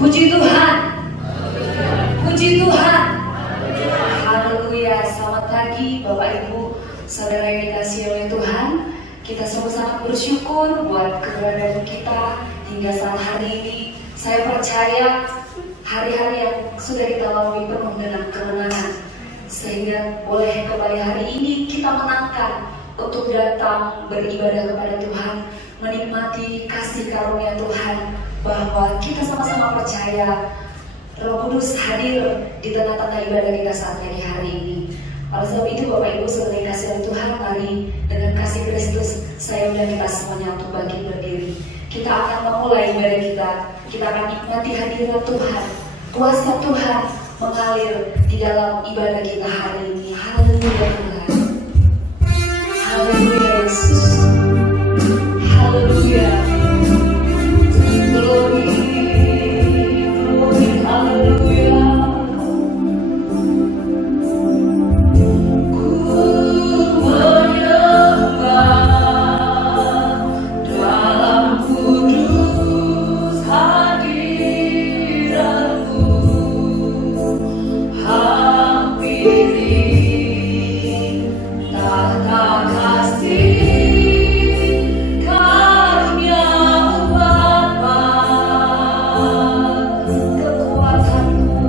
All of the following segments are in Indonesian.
Puji Tuhan, puji Tuhan. Haleluya. Selamat pagi Bapak Ibu, saudara yang dikasihi oleh Tuhan. Kita sama-sama bersyukur buat keberadaan kita hingga saat hari ini. Saya percaya hari-hari yang sudah kita lalui penuh dengan kemenangan, sehingga boleh kembali hari ini kita menangkan untuk datang beribadah kepada Tuhan, menikmati kasih karunia Tuhan, bahwa kita sama-sama percaya Roh Kudus hadir di tengah-tengah ibadah kita saat di hari ini. Oleh sebab itu Bapak Ibu saudara yang dikasihi oleh Tuhan, mari dengan kasih Kristus saya undang kita semuanya untuk bangkit berdiri. Kita akan memulai ibadah kita. Kita akan nikmati hadirat Tuhan, kuasa Tuhan mengalir di dalam ibadah kita hari ini. Haleluya Tuhan. Haleluya Yesus. Haleluya. Glory, glory, haleluya. Ku menyembah dalam kudus hadiratmu, hampiri tahta kasih karuniamu Bapa, kekuatanku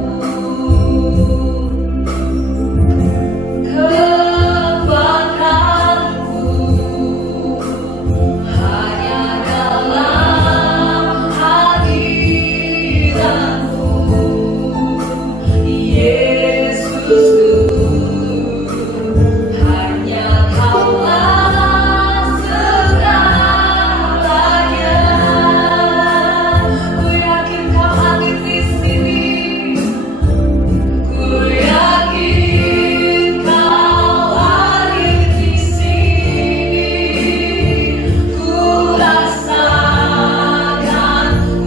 hanya dalam hadiratmu, Yesusku. Hanya Kaulah segalanya. Ku yakin Kau hadir di sini. Ku yakin Kau hadir di sini. Ku rasakan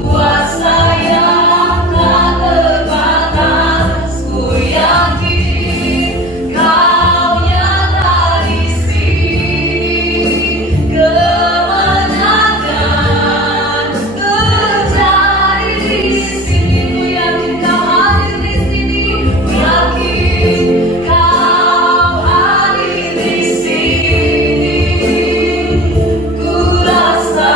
kuasa yang tak terbatas. Ku yakin Kau nyata di sini. Kemenangan terjadi di sini. Ku yakin Kau hadir di sini. Ku yakin Kau hadir di sini. Ku rasakan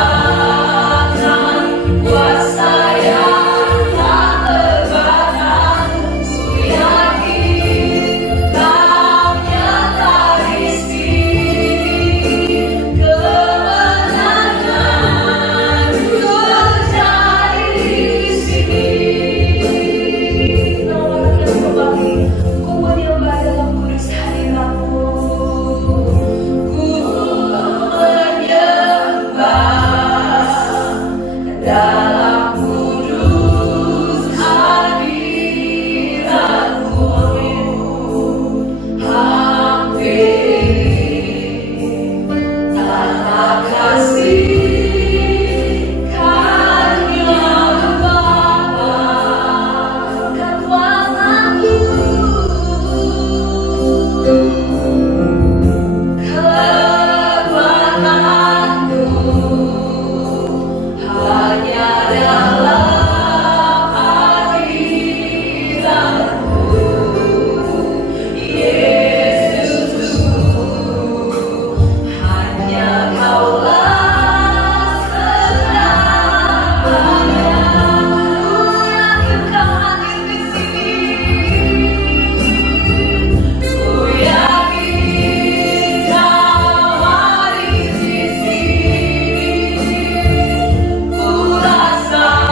kuasa yang tak terbatas. Ku yakin Kau nyata di sini. Kemenangan terjadi di sini. Nama kita kembali. Ku menyembah dalam kudus hadiratmu. Ku menyembah dalam kudus hadiratmu, hampiri tahta kasih karuniamu Bapa, kekuatanku hanya dalam hadiratmu, Yesusku. Hanya Kaulah segalanya. Ku yakin Kau hadir di sini. Ku yakin Kau hadir di sini. Ku rasakan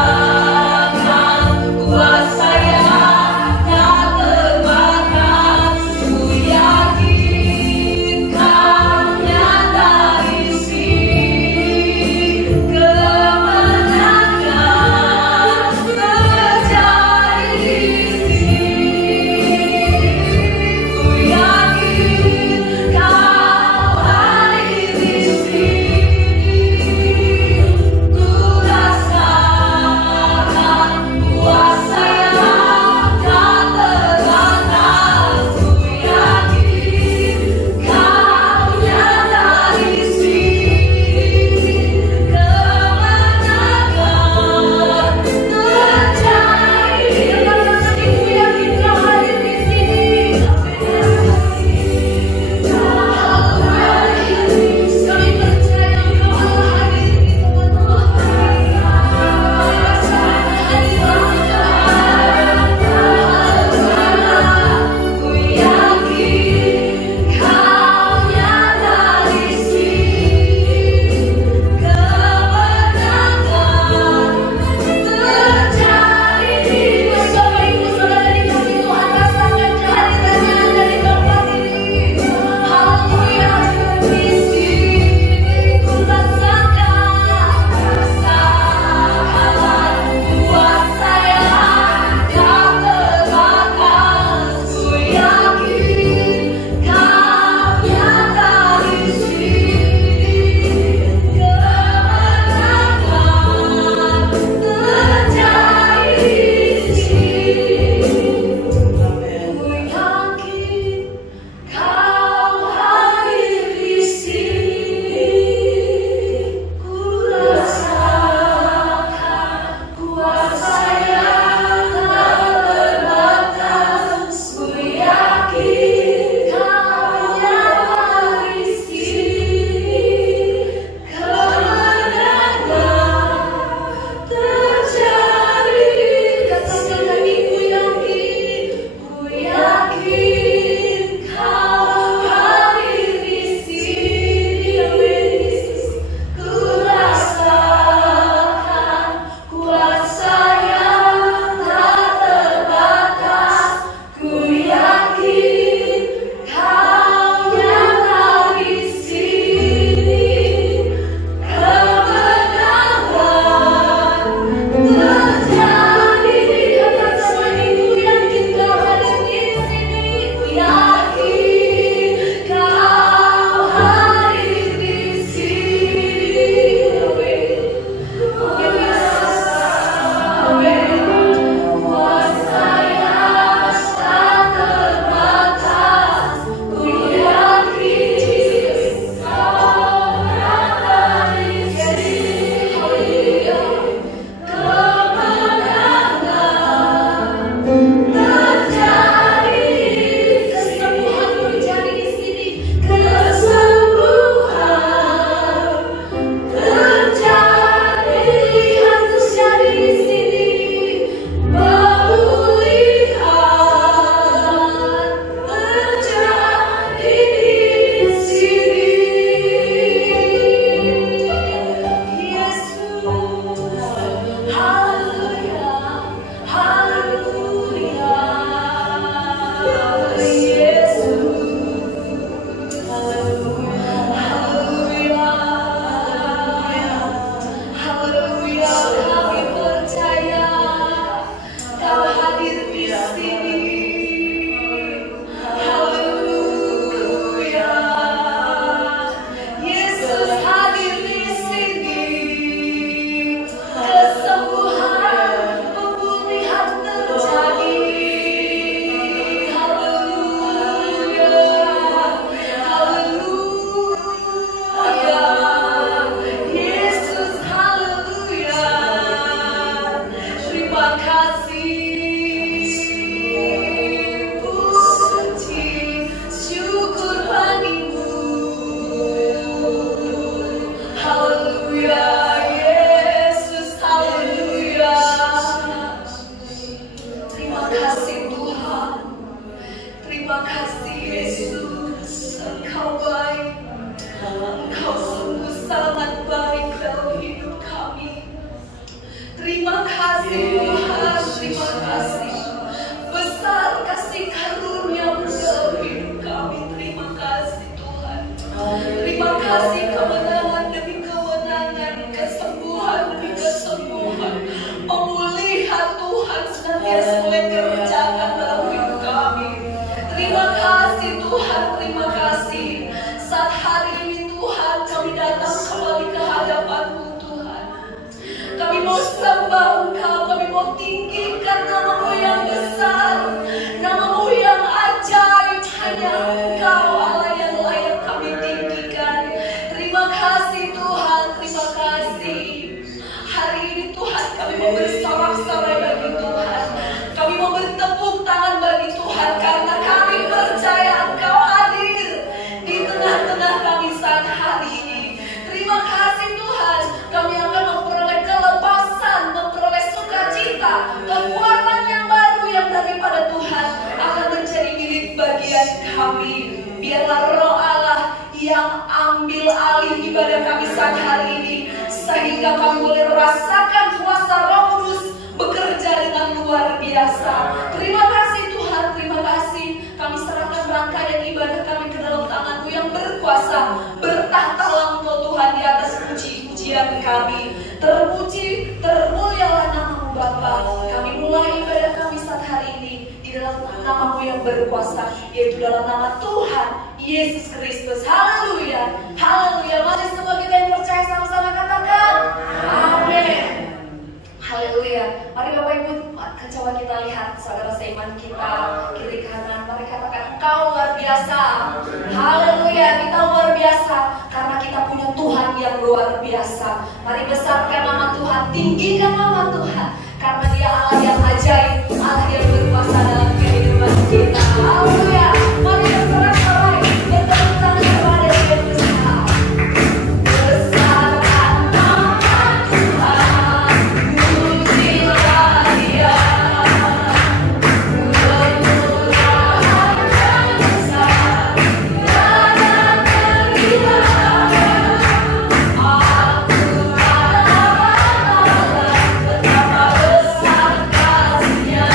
Yes, boleh kerjakan dalam hidup kami. Terima kasih Tuhan, terima kasih. Saat hari ini Tuhan kami datang kembali ke hadapan-Mu Tuhan. Kami mau sembah Engkau, kami mau tinggikan nama-Mu yang besar, nama-Mu yang ajaib. Hanya Engkau Allah yang layak kami tinggikan. Terima kasih Tuhan, terima kasih. Hari ini Tuhan kami mau bersorak-sorai bagi Tuhan. Kami mau bertepuk tangan bagi Tuhan karena kami percaya Engkau hadir di tengah-tengah kami saat hari ini. Terima kasih Tuhan, kami akan memperoleh kelepasan, memperoleh sukacita, kekuatan yang baru yang daripada Tuhan akan menjadi milik bagian kami. Biarlah Roh Allah yang ambil alih ibadah kami saat hari ini, sehingga kami boleh rasakan kuasa Roh Kudus bekerja dengan luar biasa. Terima kasih Tuhan, terima kasih. Kami serahkan rangkaian ibadah kami ke dalam tangan-Mu yang berkuasa. Bertahtalah Engkau Tuhan di atas puji-pujian kami. Terpuji, termulialah nama-Mu Bapa. Kami mulai ibadah kami saat hari ini di dalam nama-Mu yang berkuasa, yaitu dalam nama Tuhan Yesus Kristus. Haleluya, haleluya. Mari semua kita yang percaya sama-sama katakan amin. Haleluya. Mari Bapak Ibu, coba kita lihat saudara seiman kita kiri kanan. Mari katakan Engkau luar biasa. Haleluya, kita luar biasa karena kita punya Tuhan yang luar biasa. Mari besarkan nama Tuhan, tinggikan nama Tuhan, karena Dia Allah yang ajaib, Allah yang berkuasa dalam kehidupan kita. Haleluya. Mari bersorak-sorai, bertepuk tangan kepada Dia yang besar. Besarkan nama Tuhan, pujilah Dia. Kemuliaan yang besar, tiada terhingga. Aku betapa besar kasih-Nya.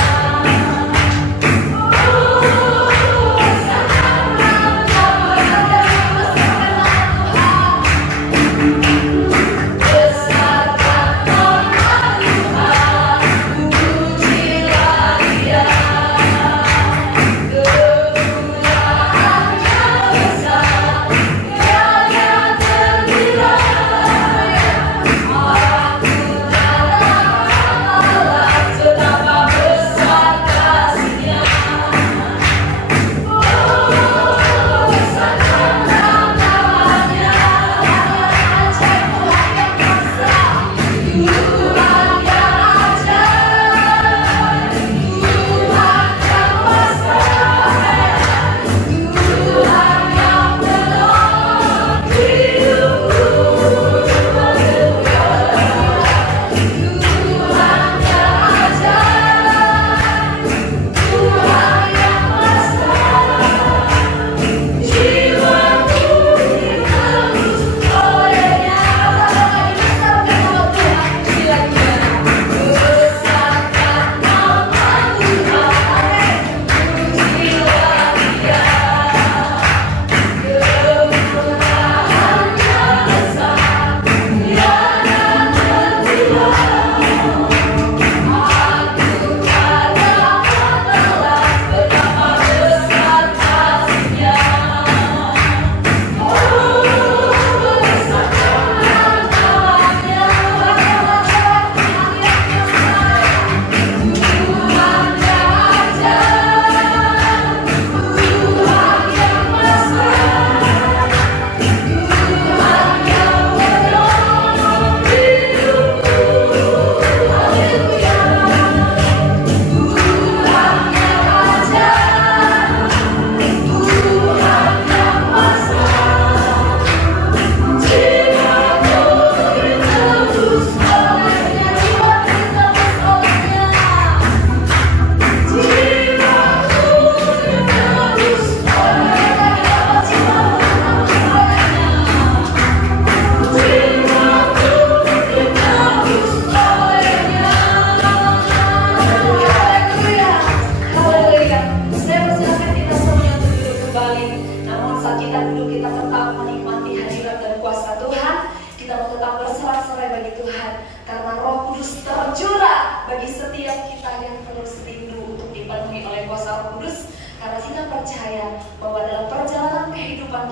Kita mau tetap bersorak-sorai bagi Tuhan karena Roh Kudus tercurah bagi setiap kita yang terus rindu untuk dipenuhi oleh kuasa Roh Kudus, karena kita percaya bahwa dalam perjalanan kehidupan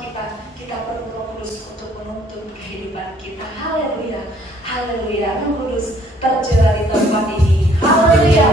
kita perlu Roh Kudus untuk menuntun kehidupan kita. Haleluya, haleluya. Roh Kudus terjun di tempat ini. Haleluya.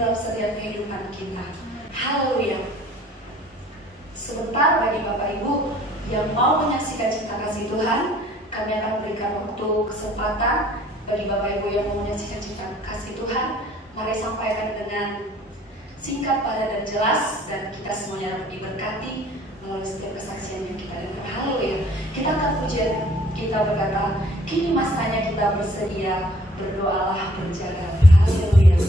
dalam setiap kehidupan kita. Haleluya. Sebentar bagi Bapak Ibu yang mau menyaksikan cinta kasih Tuhan, kami akan berikan waktu kesempatan bagi Bapak Ibu yang mau menyaksikan cinta kasih Tuhan. Mari sampaikan dengan singkat, padat, dan jelas, dan kita semuanya dapat diberkati melalui setiap kesaksian yang kita dengar. Haleluya. Kita akan pujian kita berkata, kini masanya kita bersedia, berdoalah berjaga. Haleluya.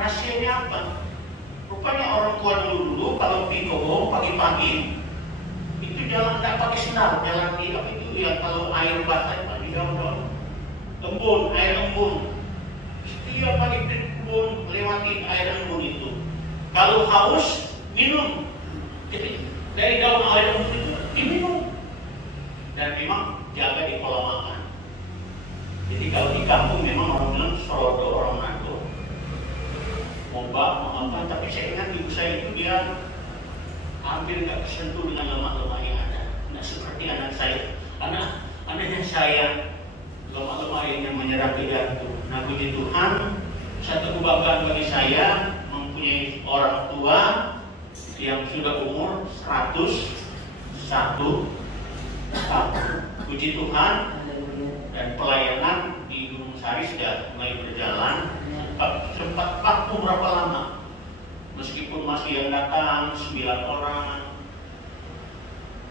Rahasianya apa? Rupanya orang tua dulu kalau pergi ke pagi-pagi jalan nggak pakai sendal, jalan di apa itu yang kalau air basah di daun-daun embun, air embun. Setiap pagi di kebun melewati air embun itu. Kalau haus minum. Jadi dari daun air embun itu diminum. Dan memang jaga di pola makan. Jadi kalau di kampung memang orang bilang sorodo, orang Manado, mau apa, tapi saya ingat ibu saya itu dia hampir nggak tersentuh dengan lemak-lemak yang ada. Nah seperti anak saya, anaknya saya, lemak-lemak yang menyerang ke jantung. Nah puji Tuhan, satu kebanggaan bagi saya mempunyai orang tua yang sudah umur 101 tahun. Puji Tuhan, dan pelayanan di Gunung Sari sudah mulai berjalan. Sempat vakum berapa lama? Meskipun masih yang datang 9 orang,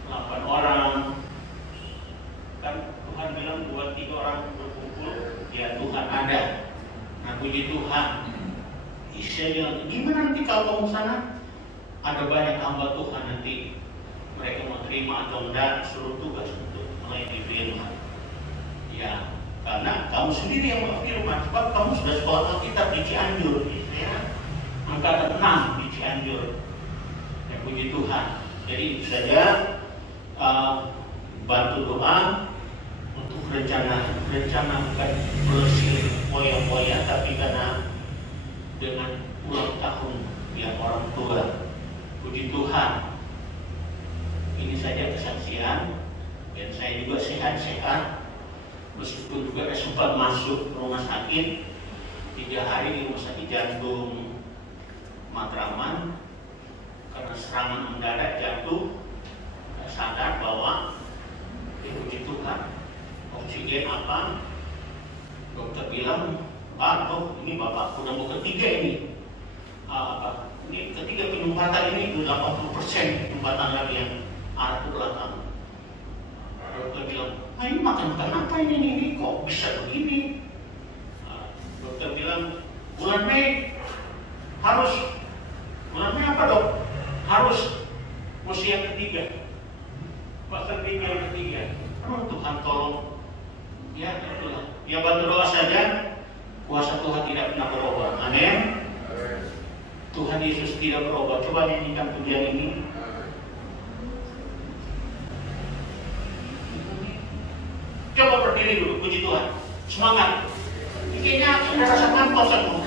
8 orang, kan Tuhan bilang 2-3 orang berkumpul, ya Tuhan ada. Nah puji Tuhan. Saya bilang, gimana nanti kalau kamu sana? Ada banyak hamba Tuhan nanti mereka mau terima atau enggak, suruh tugas untuk melayani firman. Ya, karena kamu sendiri yang berfirman, sebab kamu sudah sekolah Alkitab di Cianjur, ya. Angkatan 6 di Cianjur. Ya puji Tuhan. Jadi itu saja, bantu doa untuk rencana bukan melesir foya-foya, tapi karena dengan ulang tahun yang orang tua. Puji Tuhan. Ini saja kesaksian, dan saya juga sehat-sehat, meskipun juga sempat masuk rumah sakit 3 hari di rumah sakit jantung Matraman karena serangan mendadak jatuh. Sadar bahwa puji Tuhan, oksigen apa? Dokter bilang, Pak, ini bapak udah mau ketiga ini. Ini ketiga penyumbatan ini 80% penyumbatan lagi yang arah ke belakang. Dokter bilang, ini makan apa ini kok bisa begini? Dokter bilang, bulan Mei harus. Bulan Mei apa dok? Harus mesti yang ketiga. Bahkan yang ketiga. Tuhan tolong. Ya, itulah. Ya bantu doa saja. Kuasa Tuhan tidak pernah berubah. Amin. Tuhan Yesus tidak berubah. Coba nyanyikan pujian ini. Coba berdiri dulu, puji Tuhan. Semangat. Kayaknya sudah rasa ngantuk semua.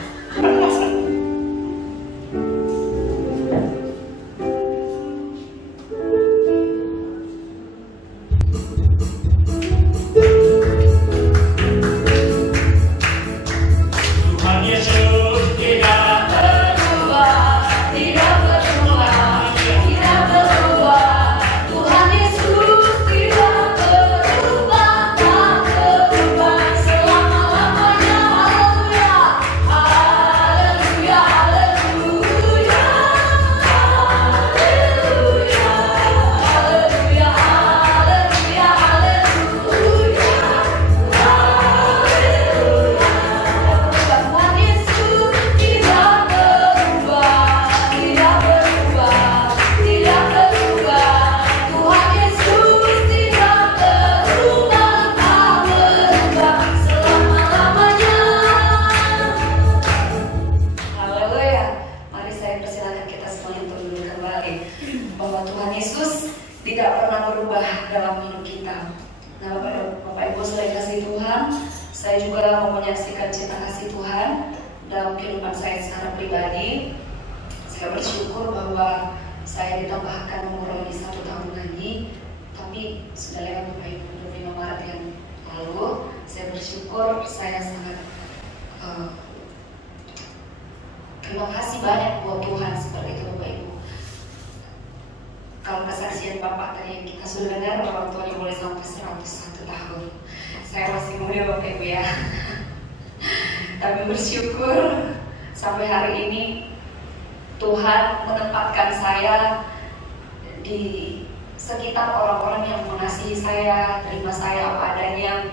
Terima kasih banyak buat Tuhan seperti itu Bapak Ibu. Kalau kesaksian Bapak tadi yang kita sudah dengar, orang tuanya boleh sampai 101 tahun. Saya masih muda Bapak Ibu ya. Tapi bersyukur sampai hari ini Tuhan menempatkan saya di sekitar orang-orang yang mengasihi saya, terima saya apa adanya.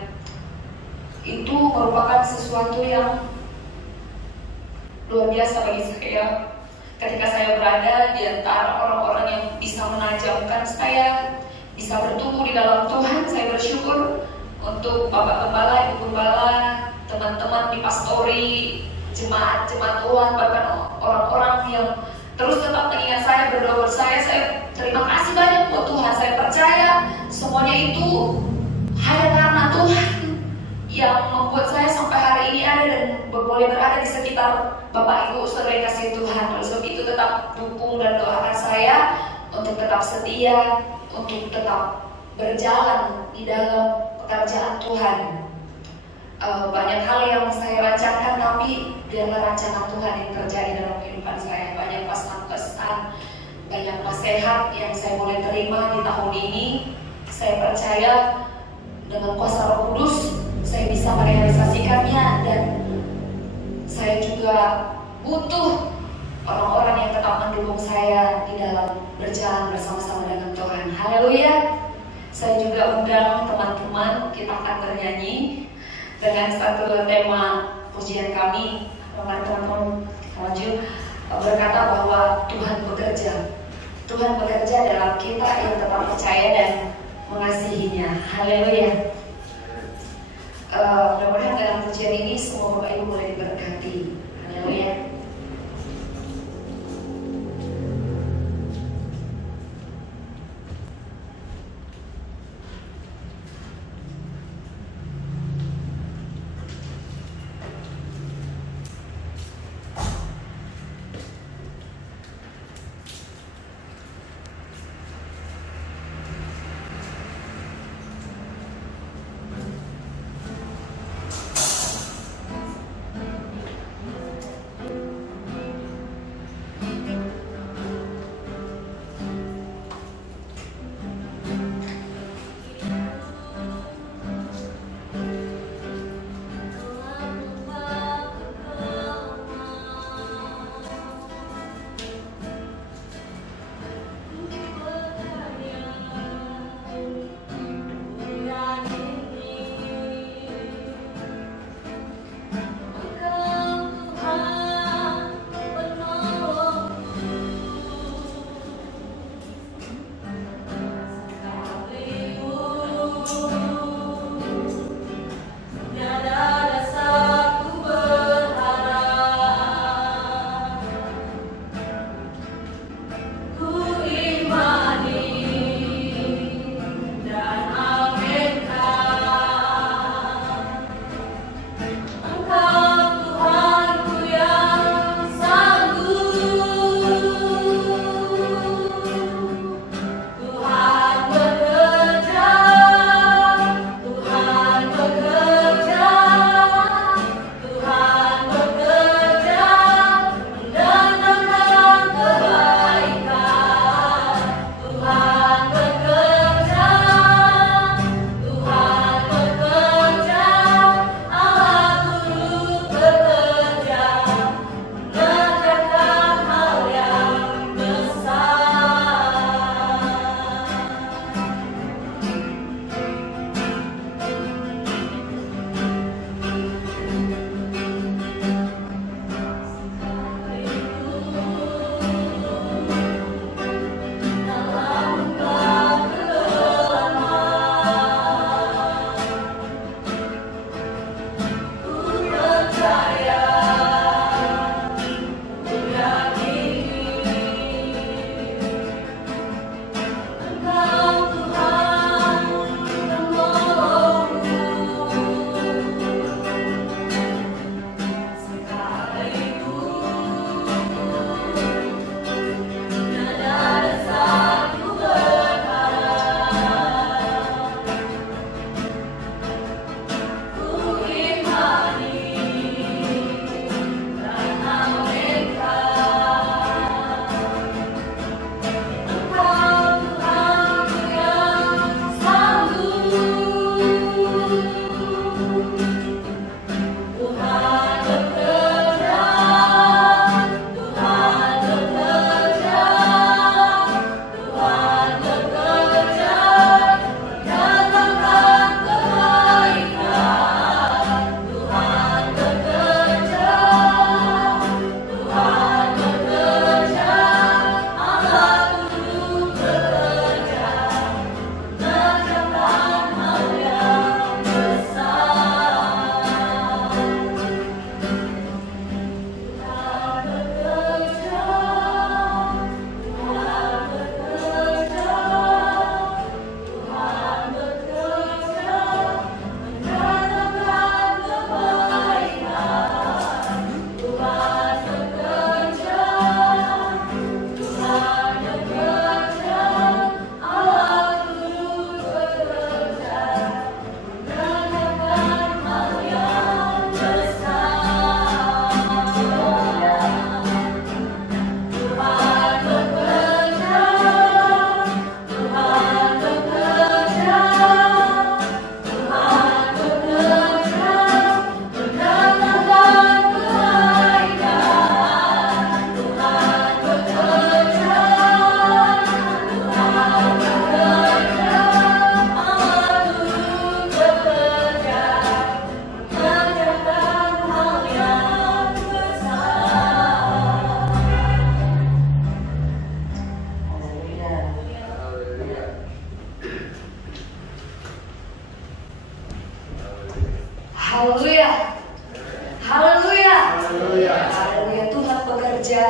Itu merupakan sesuatu yang luar biasa bagi saya ketika saya berada di antara orang-orang yang bisa menajamkan saya, bisa bertumbuh di dalam Tuhan. Saya bersyukur untuk Bapak Gembala, Ibu Gembala, teman-teman di pastori, jemaat-jemaat Tuhan, bahkan orang-orang yang terus tetap mengingat saya, berdoa buat saya. Saya terima kasih banyak buat Tuhan. Saya percaya semuanya itu hanya karena Tuhan yang membuat saya sampai hari ini ada dan boleh berada di sekitar Bapak Ibu saudara yang kasih Tuhan. Oleh sebab itu tetap dukung dan doakan saya untuk tetap setia, untuk tetap berjalan di dalam pekerjaan Tuhan. Banyak hal yang saya rancangkan, tapi biarlah rancangan Tuhan yang terjadi dalam kehidupan saya. Banyak pesan-pesan, banyak nasihat yang saya boleh terima di tahun ini. Saya percaya dengan kuasa Roh Kudus saya bisa merealisasikannya, dan saya juga butuh orang-orang yang tetap mendukung saya di dalam berjalan bersama-sama dengan Tuhan. Haleluya. Saya juga undang teman-teman, kita akan bernyanyi dengan satu tema pujian kami. Mari teman-teman kita maju, berkata bahwa Tuhan bekerja. Tuhan bekerja dalam kita yang tetap percaya dan mengasihinya. Haleluya. Mudah-mudahan dalam pujian ini semua Bapak Ibu boleh diberkati. Haleluya. Haleluya. Haleluya. Haleluya. Haleluya. Tuhan bekerja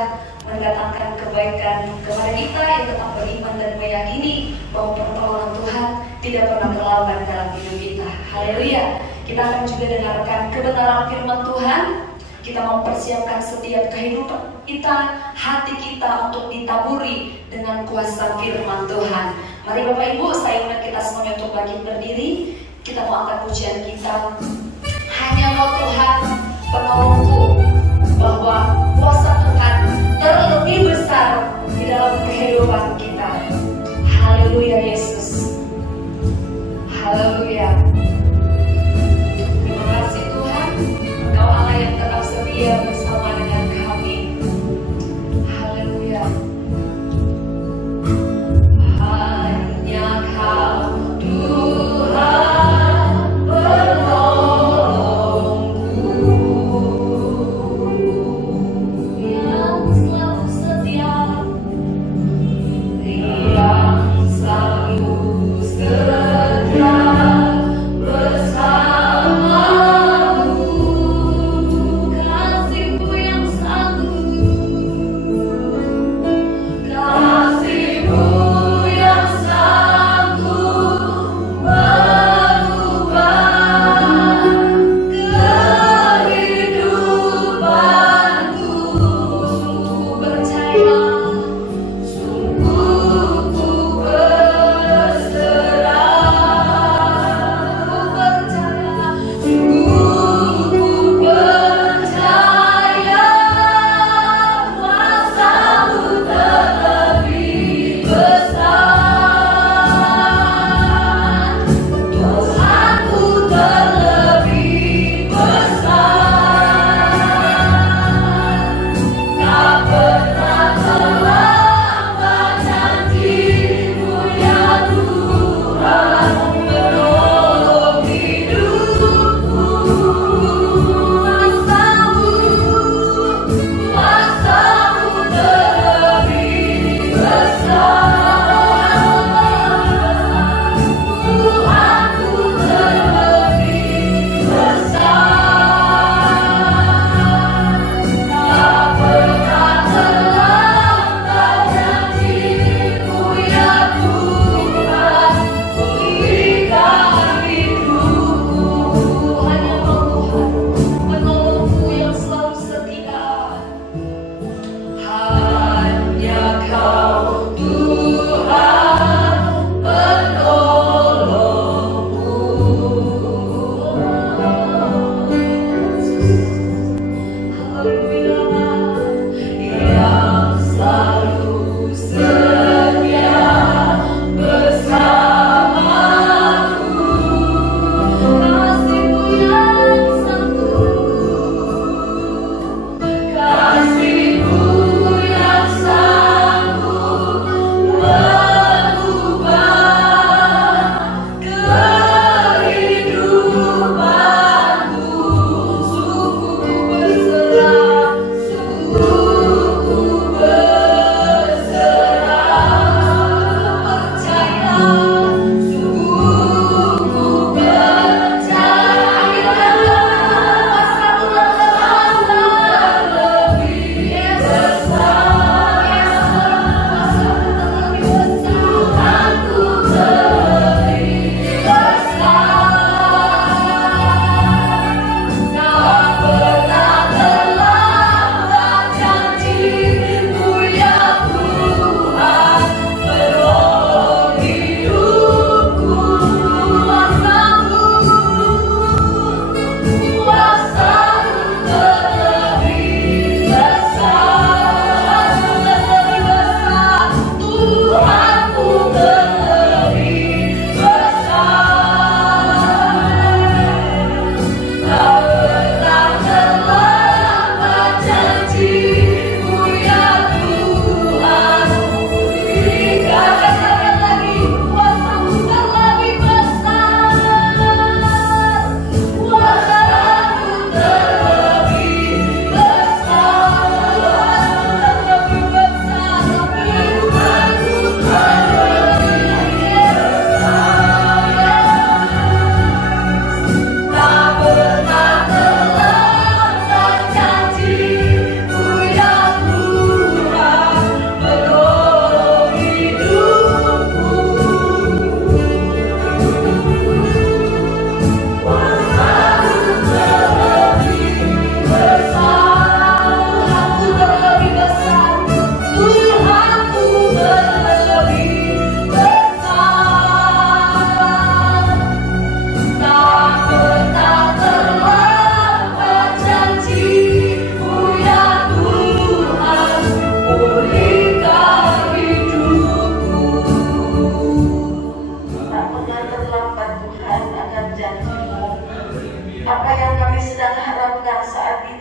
mendatangkan kebaikan kepada kita yang tetap beriman dan meyakini bahwa pertolongan Tuhan tidak pernah terlambat dalam hidup kita. Haleluya. Kita akan juga dengarkan kebenaran firman Tuhan. Kita mempersiapkan setiap kehidupan kita, hati kita untuk ditaburi dengan kuasa firman Tuhan. Mari Bapak Ibu, saya undang kita semuanya untuk bangkit berdiri. Kita mau angkat pujian kita. Hanya mau Tuhan penolongku, bahwa kuasa Tuhan terlebih besar di dalam kehidupan kita. Haleluya Yesus. Haleluya. Terima kasih Tuhan, Engkau Allah yang tetap setia bersama dengan kami. Haleluya. Hanya Kau Tuhan penolongku, yang selalu setia, yang selalu setia bersamamu. Kasih-Mu yang sanggup, Kasih-Mu yang sanggup merubah kehidupanku. Sungguh percaya, sungguh ku berserah.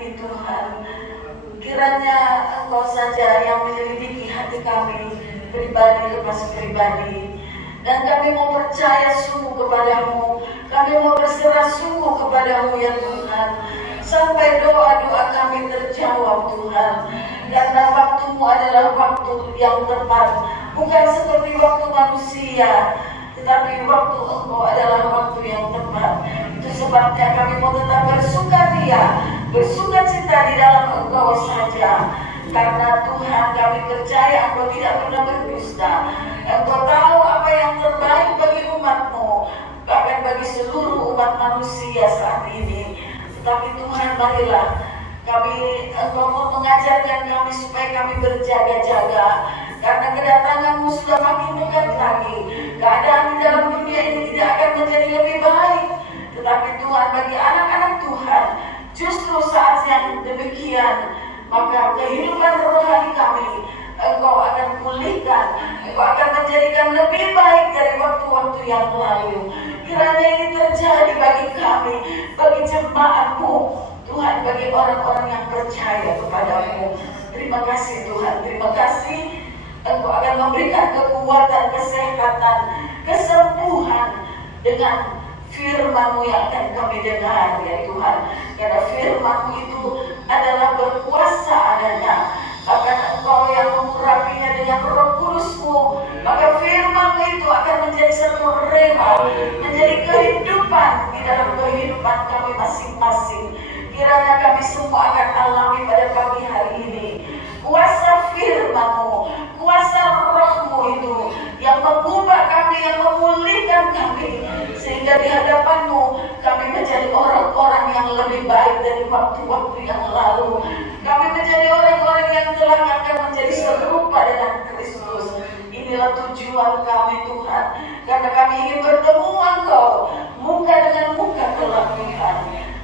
ini Tuhan. Kiranya Engkau saja yang menyelidiki hati kami pribadi lepas pribadi. Dan kami mau percaya sungguh kepadamu. Kami mau berserah sungguh kepadamu ya Tuhan. Sampai doa-doa kami terjawab Tuhan. Karena waktumu adalah waktu yang tepat. Bukan seperti waktu manusia, tetapi waktu Engkau adalah waktu yang tepat. Itu sebabnya kami mau tetap bersukaria, bersukacita di dalam Engkau saja. Karena Tuhan kami percaya Engkau tidak pernah berdusta. Engkau tahu apa yang terbaik bagi umat-Mu, bahkan bagi seluruh umat manusia saat ini. Tetapi Tuhan, marilah Engkau mau mengajarkan kami supaya kami berjaga-jaga. Karena kedatangan-Mu sudah makin dekat lagi. Keadaan di dalam dunia ini tidak akan menjadi lebih baik. Tetapi Tuhan, bagi anak-anak Tuhan, justru saat yang demikian, maka kehidupan rohani kami Engkau akan pulihkan. Engkau akan menjadikan lebih baik dari waktu-waktu yang lalu. Kiranya ini terjadi bagi kami, bagi jemaat-Mu Tuhan, bagi orang-orang yang percaya kepadamu. Terima kasih Tuhan, terima kasih. Engkau akan memberikan kekuatan, kesehatan, kesembuhan dengan firman-Mu yang akan kami dengar ya Tuhan. Karena firman-Mu itu adalah berkuasa adanya. Bahkan Engkau yang mengurapinya dengan Roh Kudus-Mu, maka firman-Mu itu akan menjadi satu rema, menjadi kehidupan di dalam kehidupan kami masing-masing. Kiranya kami semua akan alami pada pagi hari ini kuasa firman-Mu, kuasa Roh-Mu itu yang mengubah kami, yang memulihkan kami, sehingga di hadapan-Mu kami menjadi orang-orang yang lebih baik dari waktu-waktu yang lalu. Kami menjadi orang-orang yang telah akan menjadi serupa dengan Kristus. Inilah tujuan kami Tuhan, karena kami ingin bertemu Engkau muka dengan muka kelak Tuhan.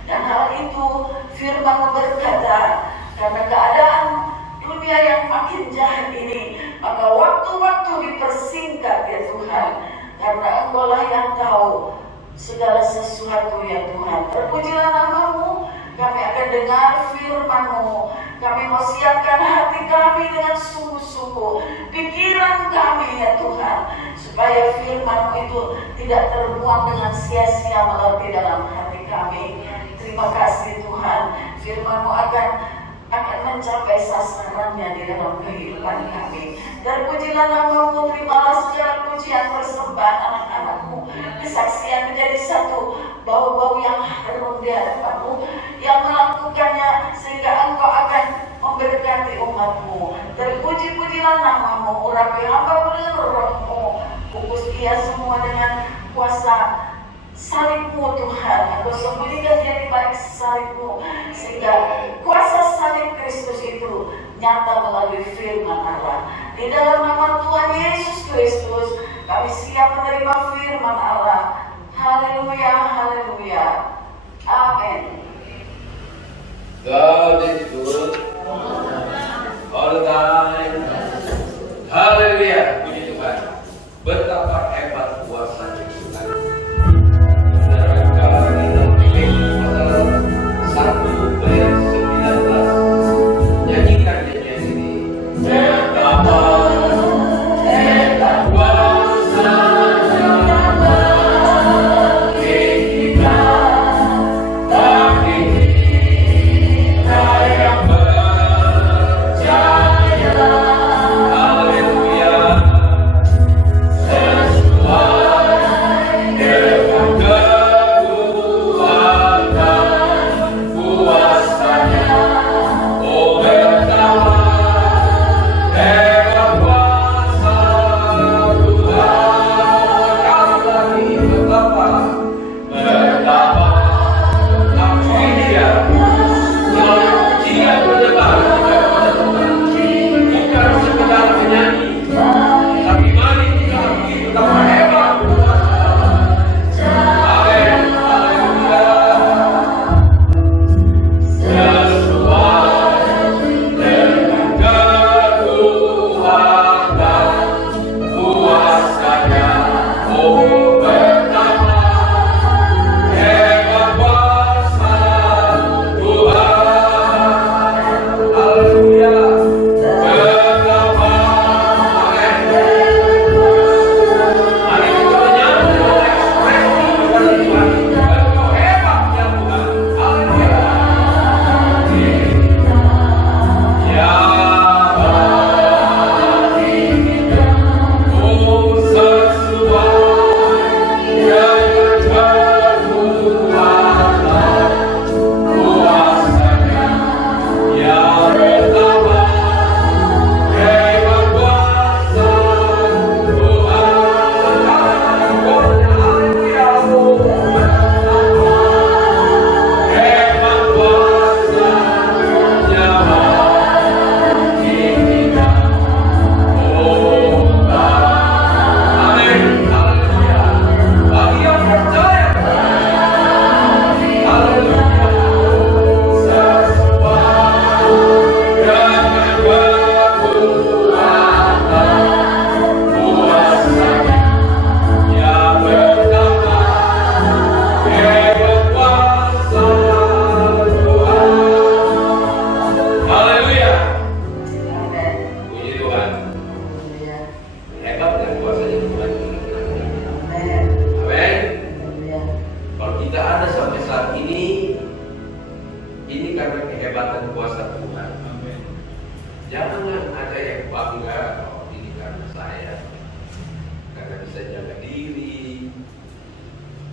Dan hal itu firman-Mu berkata, karena keadaan dunia yang makin jahat ini, maka waktu-waktu dipersingkat ya Tuhan. Karena Engkau-lah yang tahu segala sesuatu ya Tuhan. Terpujilah nama-Mu. Kami akan dengar firman-Mu. Kami mau siapkan hati kami dengan sungguh-sungguh, pikiran kami ya Tuhan, supaya firman-Mu itu tidak terbuang dengan sia-sia melalui dalam hati kami. Terima kasih Tuhan, firman-Mu akan mencapai sasarannya di dalam kehidupan kami. Terpujilah nama-Mu, terimalah segala pujian persembahan anak-anak-Mu. Kesaksian menjadi satu, bau-bau yang harum di hadapan-Mu, yang melakukannya sehingga Engkau akan memberkati umat-Mu. Terpuji-pujilah nama-Mu, urapi hamba-Mu dengan Roh-Mu, bungkus dia semua dengan kuasa salib-Mu Tuhan. Engkau sembunyikan dia di balik salib-Mu, sehingga kuasa salib Kristus itu nyata melalui firman Allah. Di dalam nama Tuhan Yesus Kristus kami siap menerima firman Allah. Haleluya, haleluya, amin. God is good all the time. Haleluya, puji Tuhan. Betapa hebat kuasa Tuhan. Saudara, kita pilih pasal 1 ayat 19. Nyanyikan nyanyian ini. Betapa hebat kuasa kita, bagi kita yang percaya.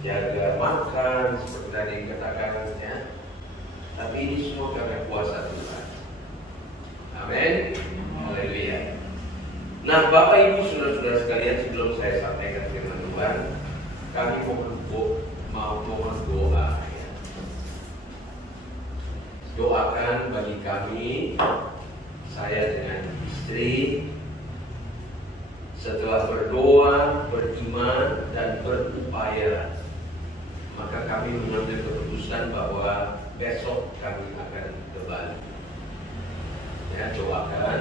jaga makan seperti tadi dikatakan ya. Tapi ini semua karena kuasa Tuhan. Amin. Haleluya. Nah, Bapak Ibu saudara-saudara sekalian, sebelum saya sampaikan firman Tuhan, kami mohon doa ya. Doakan bagi kami, saya dengan istri, setelah berdoa, beriman, dan berupaya, maka kami mengambil keputusan bahwa besok kami akan ke Bali. Ya, doakan.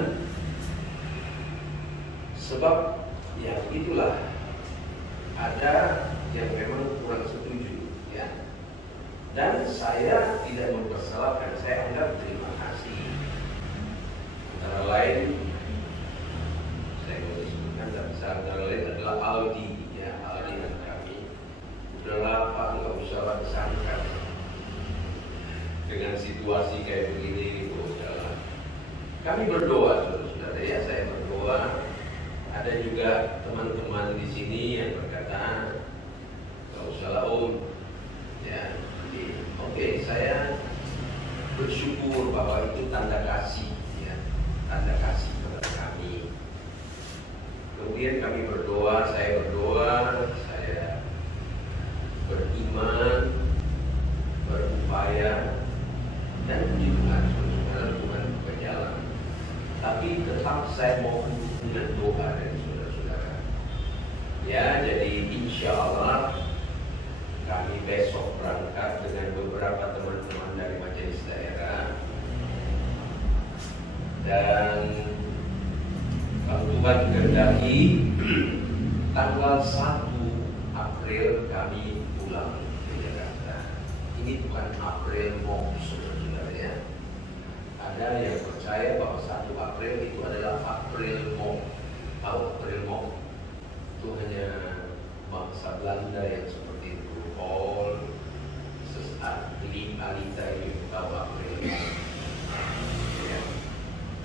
Sebab ya itulah, ada yang memang kurang setuju ya. Dan saya tidak mempersalahkan, saya anggap terima kasih. Antara lain, saya mau disebutkan, tapi antara lain adalah Aldi ya, Aldi dan kami. Udahlah Pak, nggak usah lah disangka dengan situasi kayak begini gitu, udahlah. Kami berdoa, saudara-saudara ya, saya berdoa. Ada juga teman-teman di sini yang berkata, nggak usah lah Om, ya. Oke, saya bersyukur bahwa itu tanda kasih, ya, tanda kasih kepada kami. Kemudian kami berdoa, saya beriman, berupaya, dan puji Tuhan, saudara, Tuhan berjalan. Tapi tetap saya mohon dengan doa dari saudara-saudara. Ya, jadi insya Allah kami besok berangkat dengan beberapa teman-teman dari majelis daerah. Dan kalau Tuhan kehendaki, tanggal 1 April kami pulang ke Jakarta. Ini bukan April mau, saudara-saudara ya. Ada yang percaya bahwa 1 April itu adalah April Mop. Tahu April Mop? Itu hanya bangsa Belanda yang seperti itu. Paul, sesaat ini Alita ini tahu April Mop. Ya.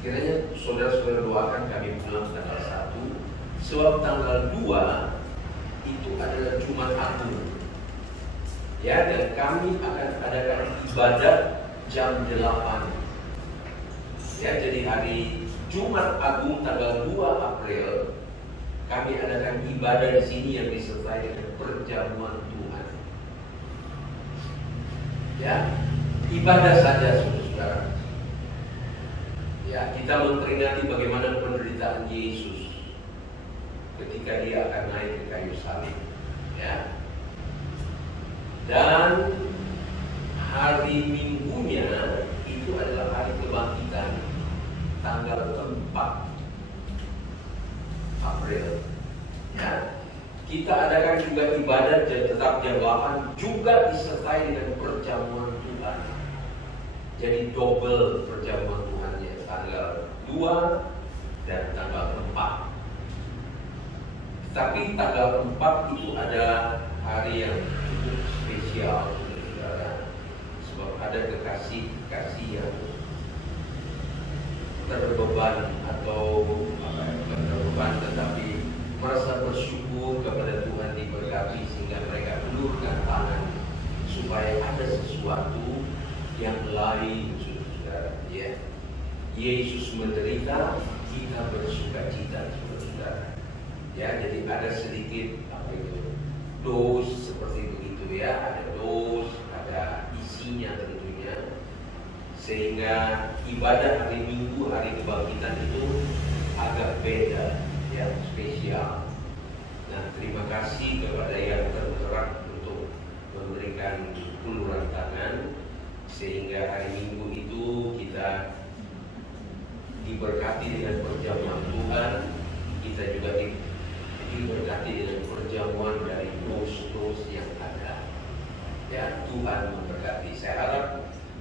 Kiranya saudara-saudara doakan kami pulang tanggal 1. Sebab tanggal 2 itu adalah Jumat Agung. Ya, dan kami akan adakan ibadah jam 8. Ya, jadi hari Jumat Agung tanggal 2 April kami adakan ibadah di sini yang disertai dengan perjamuan Tuhan. Ya, ibadah saja saudara. Ya, kita memperingati bagaimana penderitaan Yesus ketika dia akan naik ke kayu salib. Ya. Dan hari Minggunya itu adalah hari kebangkitan, tanggal 4 April. Ya. Kita adakan juga ibadah tetap jam 8, juga disertai dengan perjamuan Tuhan. Jadi double perjamuan Tuhannya, tanggal 2 dan tanggal 4. Tapi tanggal 4 itu adalah hari yang cukup spesial, saudara. Sebab ada kekasih yang terbeban atau terbeban, tetapi merasa bersyukur kepada Tuhan diberkati sehingga mereka ulurkan tangan supaya ada sesuatu yang lain, saudara. Ya, Yesus menderita, kita bersukacita, saudara. Ya, jadi ada sedikit dos seperti begitu ya, ada dos, ada isinya tentunya, sehingga ibadah hari Minggu, hari kebangkitan itu agak beda, ya, spesial. Nah, terima kasih kepada yang tergerak untuk memberikan uluran tangan, sehingga hari Minggu itu kita diberkati dengan perjamuan Tuhan, kita juga diberkati dengan perjamuan dari dos-dos yang ada. Ya, Tuhan memberkati. Saya harap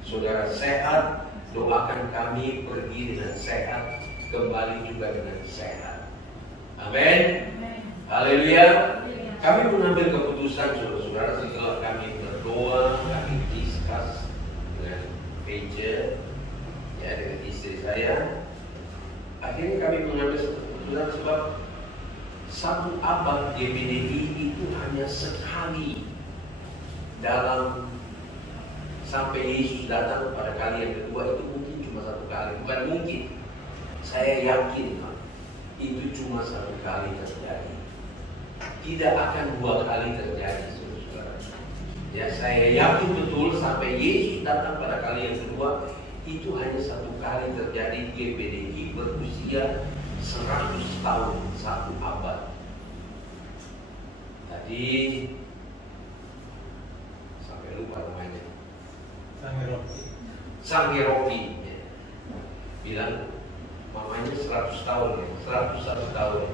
saudara sehat, doakan kami pergi dengan sehat, kembali juga dengan sehat. Amin. Haleluya. Kami mengambil keputusan, saudara-saudara, setelah kami berdoa, kami discuss dengan PJ, ya, dengan istri saya. Akhirnya kami mengambil keputusan sebab satu abad GBDI itu hanya sekali dalam sampai Yesus datang pada kali yang kedua itu mungkin cuma satu kali. Bukan mungkin, saya yakin itu cuma satu kali terjadi. Tidak akan 2 kali terjadi, saudara. Ya, saya yakin betul sampai Yesus datang pada kali yang kedua itu hanya satu kali terjadi. GPDI berusia 100 tahun, 1 abad. Tadi sampai lupa namanya. Sang Rocky ya. Bilang mamanya 100 tahun ya, 101 tahun.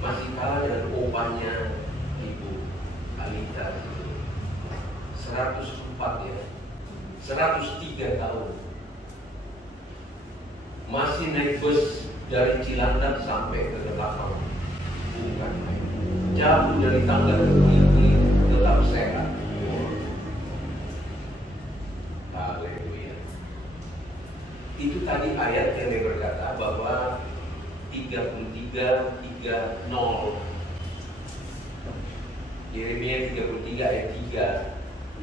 Masih kalah dengan opanya Ibu Alita 104 ya, 103 tahun. Masih naik bus dari Cilandak sampai ke Ketapang. Bukan main. Jauh dari tangga tertinggi, tetap sehat. Haleluya. Itu tadi ayat yang berkata bahwa 33:30. Yeremia 33 ayat 3.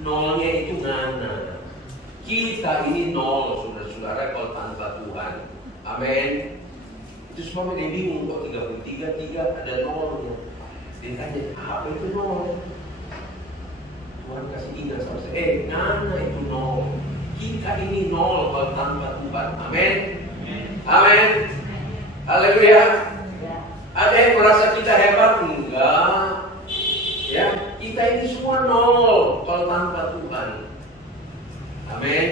Nolnya itu ngana. Kita ini nol, saudara-saudara, kalau tanpa Tuhan. Amin. Itu sebabnya dia bingung kok 33 ada nolnya. Dia tanya, apa itu nol? Tuhan kasih ingat sama saya. Ngana itu nol. Kita ini nol kalau tanpa Tuhan. Amin. Amin. Haleluya. Ada yang merasa kita hebat? Enggak. Ya, kita ini semua nol kalau tanpa Tuhan. Amin.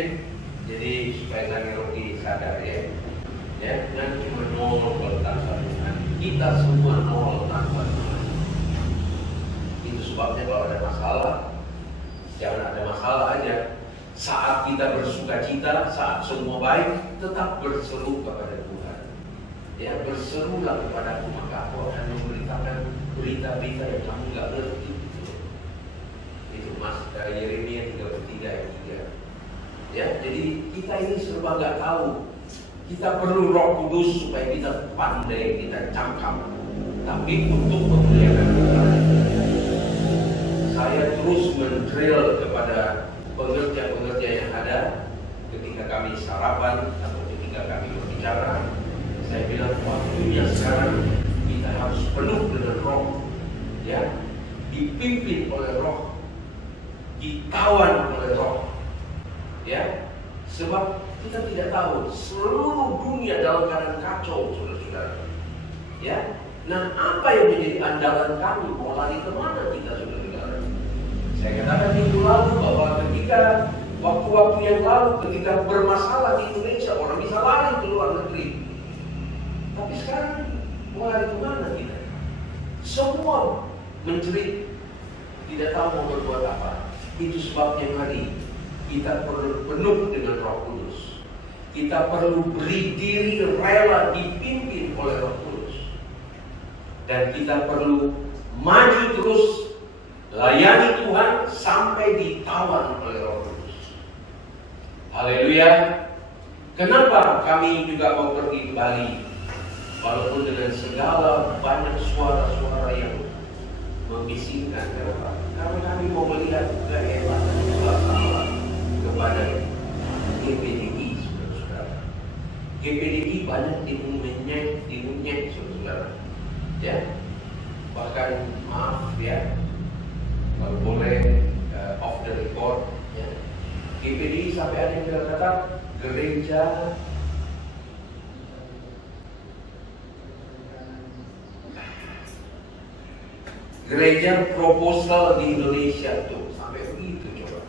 Jadi supaya Sang Rocky sadar ya. Ya, jangan cuma nol kalau tanpa Tuhan. Kita semua nol tanpa Tuhan. Itu sebabnya kalau ada masalah, jangan ada masalah aja. Saat kita bersuka cita, saat semua baik, tetap berseru kepada Tuhan. Ya, berserulah kepadaku, maka aku akan memberitakan berita-berita yang kamu nggak ngerti. Itu Mas dari Yeremia 33 ayat 3. Ya, jadi kita ini serba nggak tahu. Kita perlu Roh Kudus supaya kita pandai, kita cakap. Tapi untuk memuliakan Tuhan, saya terus men-drill kepada pengerja-pengerja yang ada ketika kami sarapan atau ketika kami berbicara. Saya bilang waktunya sekarang kita harus penuh dengan Roh, ya, dipimpin oleh Roh, ditawan oleh Roh, ya, sebab kita tidak tahu seluruh dunia dalam keadaan kacau, saudara-saudara, ya. Nah, apa yang menjadi andalan kami? Mau lari kemana kita, saudara-saudara? Saya katakan minggu lalu bahwa ketika waktu-waktu yang lalu ketika bermasalah di Indonesia, orang bisa lari ke luar negeri. Tapi sekarang mau lari kemana kita? Semua menjerit, tidak tahu mau berbuat apa. Itu sebabnya mari kita perlu penuh dengan Roh Kudus. Kita perlu beri diri rela dipimpin oleh Roh Kudus. Dan kita perlu maju terus layani Tuhan sampai ditawan oleh Roh Kudus. Haleluya. Kenapa kami juga mau pergi ke Bali? Walaupun dengan segala banyak suara-suara yang membisikkan, kenapa? Karena kami mau melihat kehebatan Allah kepada GPDI, saudara-saudara. GPDI banyak dimunyek, saudara-saudara. Ya, bahkan maaf ya, kalau boleh off the record, ya. GPDI sampai ada yang berkata gereja proposal di Indonesia tuh sampai begitu coba,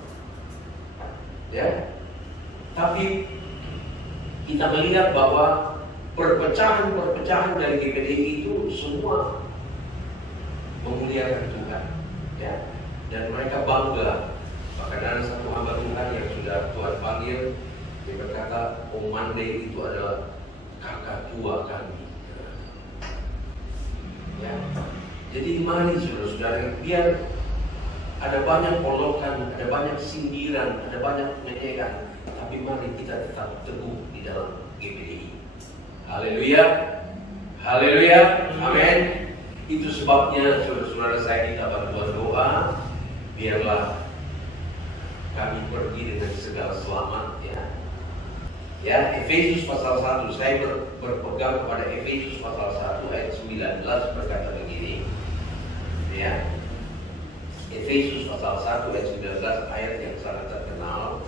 ya. Tapi kita melihat bahwa perpecahan dari GPDI itu semua memuliakan Tuhan, ya, dan mereka bangga. Bahkan ada satu hamba Tuhan yang sudah Tuhan panggil, dia berkata, Om Mande itu adalah kakak tua kami, ya. Jadi mari saudara-saudara, biar ada banyak polokan, ada banyak sindiran, ada banyak penyekan, tapi mari kita tetap teguh di dalam GPDI. Haleluya, haleluya, amin. Itu sebabnya saudara-saudara saya minta bantuan doa, biarlah kami pergi dengan segala selamat ya. Ya, Efesus pasal 1, saya berpegang kepada Efesus pasal 1 ayat 19 berkata begini. Ya. Efesus pasal 1 ayat 19, ayat yang sangat terkenal,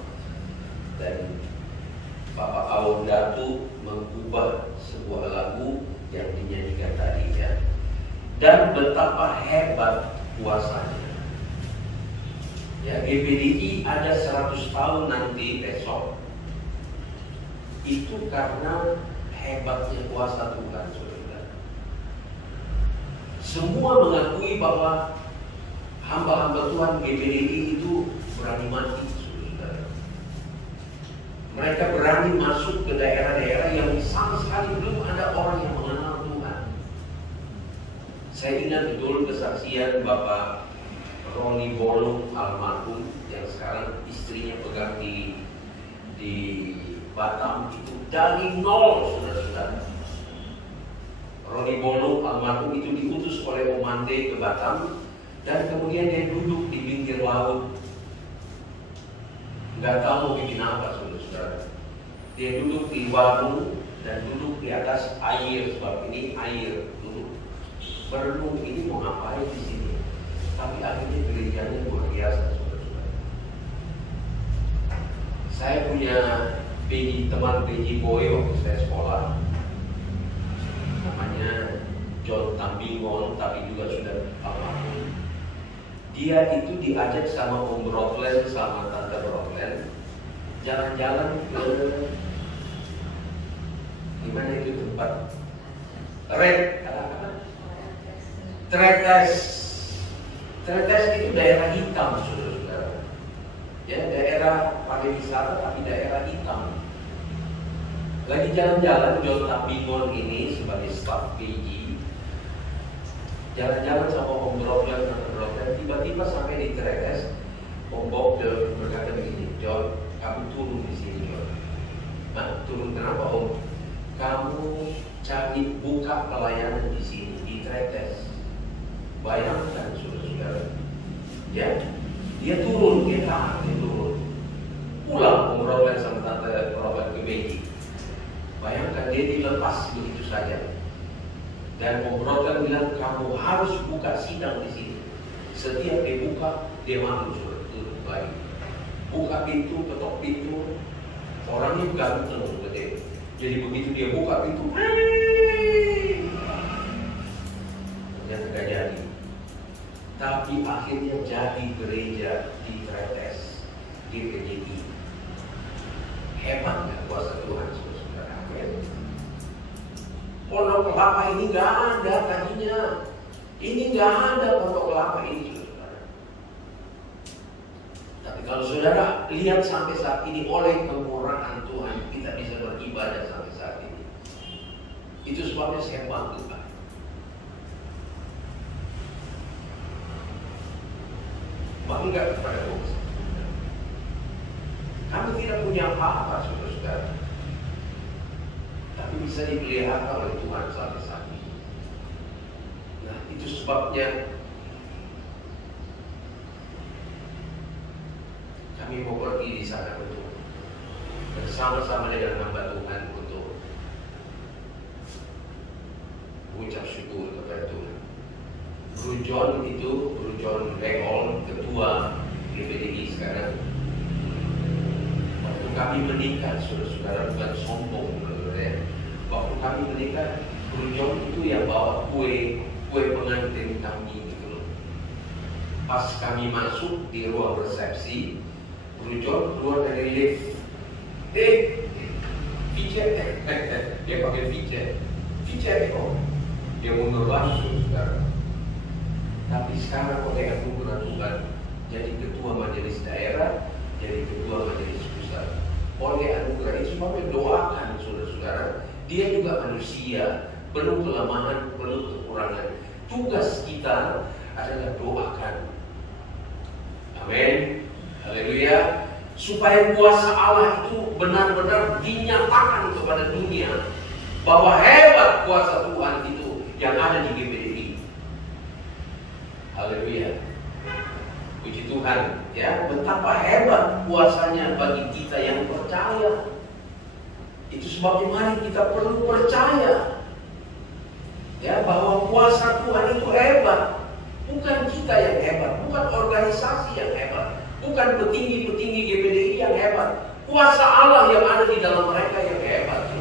dan Bapak Awon Datu mengubah sebuah lagu yang dinyanyikan tadi ya. Dan betapa hebat kuasanya. Ya, GPDI ada 100 tahun nanti besok. Itu karena hebatnya kuasa Tuhan, saudara. Semua mengakui bahwa hamba-hamba Tuhan GPDI itu berani mati, saudara. Mereka berani masuk ke daerah-daerah yang sama sekali belum ada orang yang mengenal Tuhan. Saya ingat betul kesaksian Bapak Roni Bolong almarhum yang sekarang istrinya pegang di Batam, itu dari nol, saudara-saudara. Roni Bolong almarhum itu diutus oleh Omande ke Batam, dan kemudian dia duduk di pinggir laut, nggak tahu mau bikin apa, saudara-saudara. Dia duduk di warung dan duduk di atas air, sebab ini air, duduk berenung, ini mau ngapain di sini. Tapi akhirnya gerejanya luar biasa, saudara-saudara. Saya punya teman PJ Boy waktu saya sekolah, namanya John Tambingon, tapi juga sudah almarhum. Dia itu diajak sama Om Broklen sama Tante Broklen jalan-jalan ke gimana itu tempat Tretes itu daerah hitam, saudara-saudara. Ya, daerah pariwisata tapi daerah hitam. Lagi jalan-jalan, John Tambingon ini sebagai staf PJ jalan-jalan sama Om Broklen, tiba-tiba sampai di Tretes. Om Broklen berkata begini, John, kamu turun di sini, John. Nah, turun kenapa, Om? Kamu cari buka pelayanan di sini, di Tretes. Bayangkan, saudara-saudara. Ya, dia turun, dia turun. Pulang Om Broklen sama Tante Broklen ke Beijing. Bayangkan dia dilepas begitu saja. Dan Om Broklen bilang, kamu harus buka sidang di sini. Setiap dia buka, dia malu, turun lagi. Buka pintu, ketok pintu, orangnya ganteng, betul. Jadi begitu dia buka pintu, ternyata gak jadi. Tapi akhirnya jadi gereja di Tretes, di PJI. Hebat ya kuasa Tuhan, saudara. Pondok Kelapa ini nggak ada tadinya. Ini nggak ada Pondok Kelapa ini, saudara. Tapi kalau saudara lihat sampai saat ini, oleh kemurahan Tuhan kita bisa beribadah sampai saat ini. Itu sebabnya saya bangga, Pak. Bangga kepada Tuhan. Kami tidak punya apa-apa, saudara-saudara, tapi bisa dipelihara oleh Tuhan sampai saat ini. Nah, itu sebabnya kami mau pergi di sana untuk bersama-sama dengan hamba Tuhan untuk ucap syukur kepada Tuhan. Bro John itu, Bro John Reol, ketua GPDI sekarang. Waktu kami menikah, saudara-saudara, bukan sombong, saudara. Waktu kami menikah, Bro John itu yang bawa kue pengantin kami gitu loh. Pas kami masuk di ruang resepsi, Bro John keluar dari lift. Fidget, dia pakai fidget kok. Dia mundur langsung, saudara. Tapi sekarang oleh anugerah Tuhan jadi ketua majelis daerah, jadi ketua majelis pusat. Oleh anugerah itu sebabnya doakan saudara-saudara. Dia juga manusia, penuh kelemahan, penuh kekurangan. Tugas kita adalah doakan. Amin. Haleluya. Supaya kuasa Allah itu benar-benar dinyatakan kepada dunia bahwa hebat kuasa Tuhan itu yang ada di GPDI. Haleluya. Puji Tuhan, ya, betapa hebat kuasanya bagi kita yang percaya. Itu sebabnya mari kita perlu percaya, ya, bahwa kuasa Tuhan itu hebat. Bukan kita yang hebat, bukan organisasi yang hebat, bukan petinggi-petinggi GPDI yang hebat. Kuasa Allah yang ada di dalam mereka yang hebat.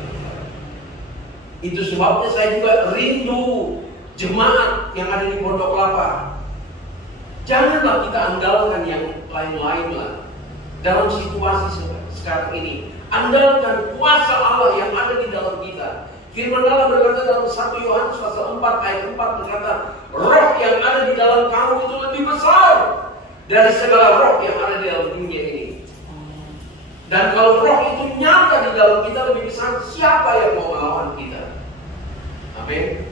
Itu sebabnya saya juga rindu jemaat yang ada di Pondok Kelapa. Janganlah kita andalkan yang lain-lain lah dalam situasi sekarang ini. Andalkan kuasa Allah yang ada di dalam kita. Firman Allah berkata dalam 1 Yohanes pasal 4 ayat 4 berkata, roh yang ada di dalam kamu itu lebih besar dari segala roh yang ada di dalam dunia ini. Dan kalau roh itu nyata di dalam kita lebih besar, siapa yang mau melawan kita? Amin.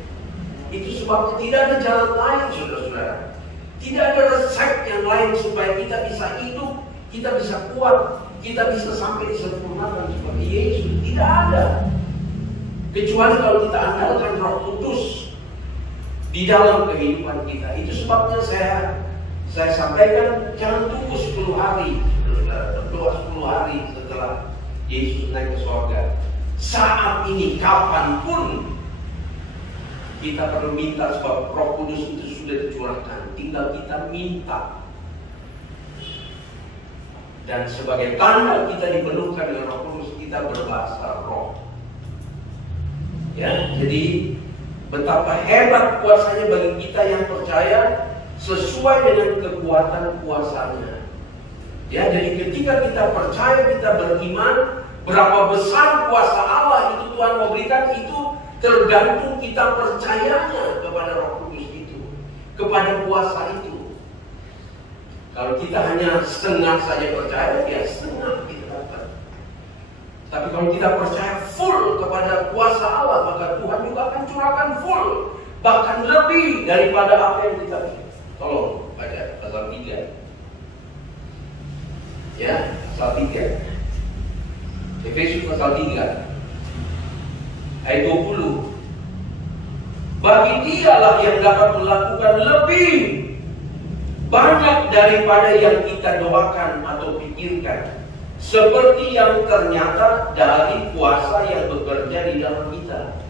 Itu sebabnya tidak ada jalan lain, saudara-saudara. Tidak ada resep yang lain supaya kita bisa hidup, kita bisa kuat, kita bisa sampai disempurnakan seperti Yesus. Tidak ada. Kecuali kalau kita andalkan Roh Kudus di dalam kehidupan kita. Itu sebabnya saya sampaikan, jangan tunggu 10 hari, berdoa 10 hari setelah Yesus naik ke surga. Saat ini, kapanpun kita perlu minta, sebab Roh Kudus itu sudah dicurahkan. Tinggal kita minta. Dan sebagai tanda kita dipenuhkan dengan Roh Kudus, kita berbahasa roh. Ya, jadi betapa hebat kuasanya bagi kita yang percaya sesuai dengan kekuatan kuasanya. Ya, jadi ketika kita percaya, kita beriman, berapa besar kuasa Allah itu Tuhan mau berikan, itu tergantung kita percayanya kepada Roh Kudus itu, kepada kuasa itu. Kalau kita hanya setengah saja percaya, ya setengah kita dapat. Tapi kalau kita percaya full kepada kuasa Allah, maka Tuhan juga akan curahkan full, bahkan lebih daripada apa yang kita tolong. Baca pasal 3. Ya, pasal 3. Efesus pasal 3 ayat 20. Bagi Dialah yang dapat melakukan lebih banyak daripada yang kita doakan atau pikirkan, seperti yang ternyata dari kuasa yang bekerja di dalam kita.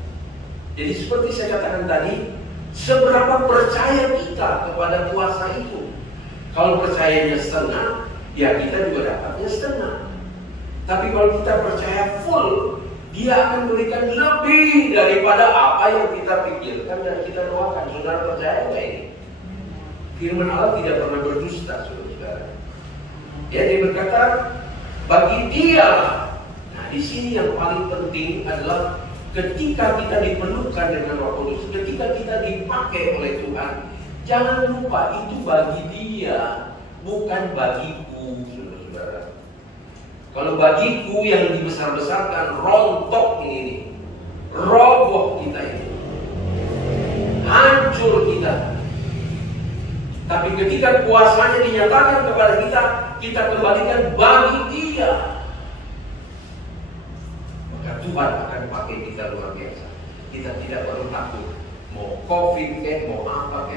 Jadi seperti saya katakan tadi, seberapa percaya kita kepada kuasa itu. Kalau percayanya setengah, ya kita juga dapatnya setengah. Tapi kalau kita percaya full, Dia akan berikan lebih daripada apa yang kita pikirkan dan kita doakan. Saudara percaya nggak ini? Firman Allah tidak pernah berdusta, saudara. Ya, Dia berkata, bagi Dialah. Nah, di sini yang paling penting adalah ketika kita dipenuhkan dengan Roh Kudus, ketika kita dipakai oleh Tuhan, jangan lupa itu bagi Dia, bukan bagiku, saudara. Kalau bagiku yang dibesar-besarkan, rontok ini nih, roboh kita ini, hancur kita. Tapi ketika kuasanya dinyatakan kepada kita, kita kembalikan bagi Dia, maka Tuhan akan pakai kita luar biasa. Kita tidak perlu takut, mau COVID mau apa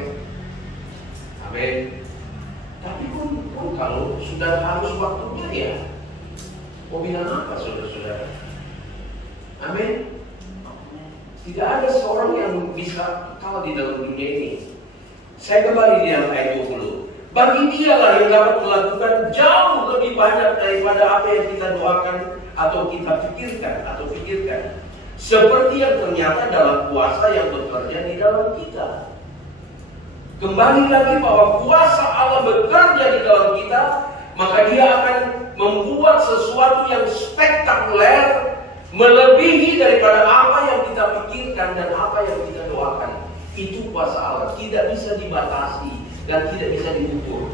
Amin. Tapi pun kalau sudah harus waktunya, ya mau bilang apa, saudara-saudara? Amin. Tidak ada seorang yang bisa kekal di dalam dunia ini. Saya kembali di dalam ayat 20. Bagi Dialah yang dapat melakukan jauh lebih banyak daripada apa yang kita doakan atau kita pikirkan. Seperti yang ternyata dalam kuasa yang bekerja di dalam kita. Kembali lagi bahwa kuasa Allah bekerja di dalam kita, maka Dia akan membuat sesuatu yang spektakuler, melebihi daripada apa yang kita pikirkan dan apa yang kita doakan. Itu kuasa Allah, tidak bisa dibatasi dan tidak bisa diukur.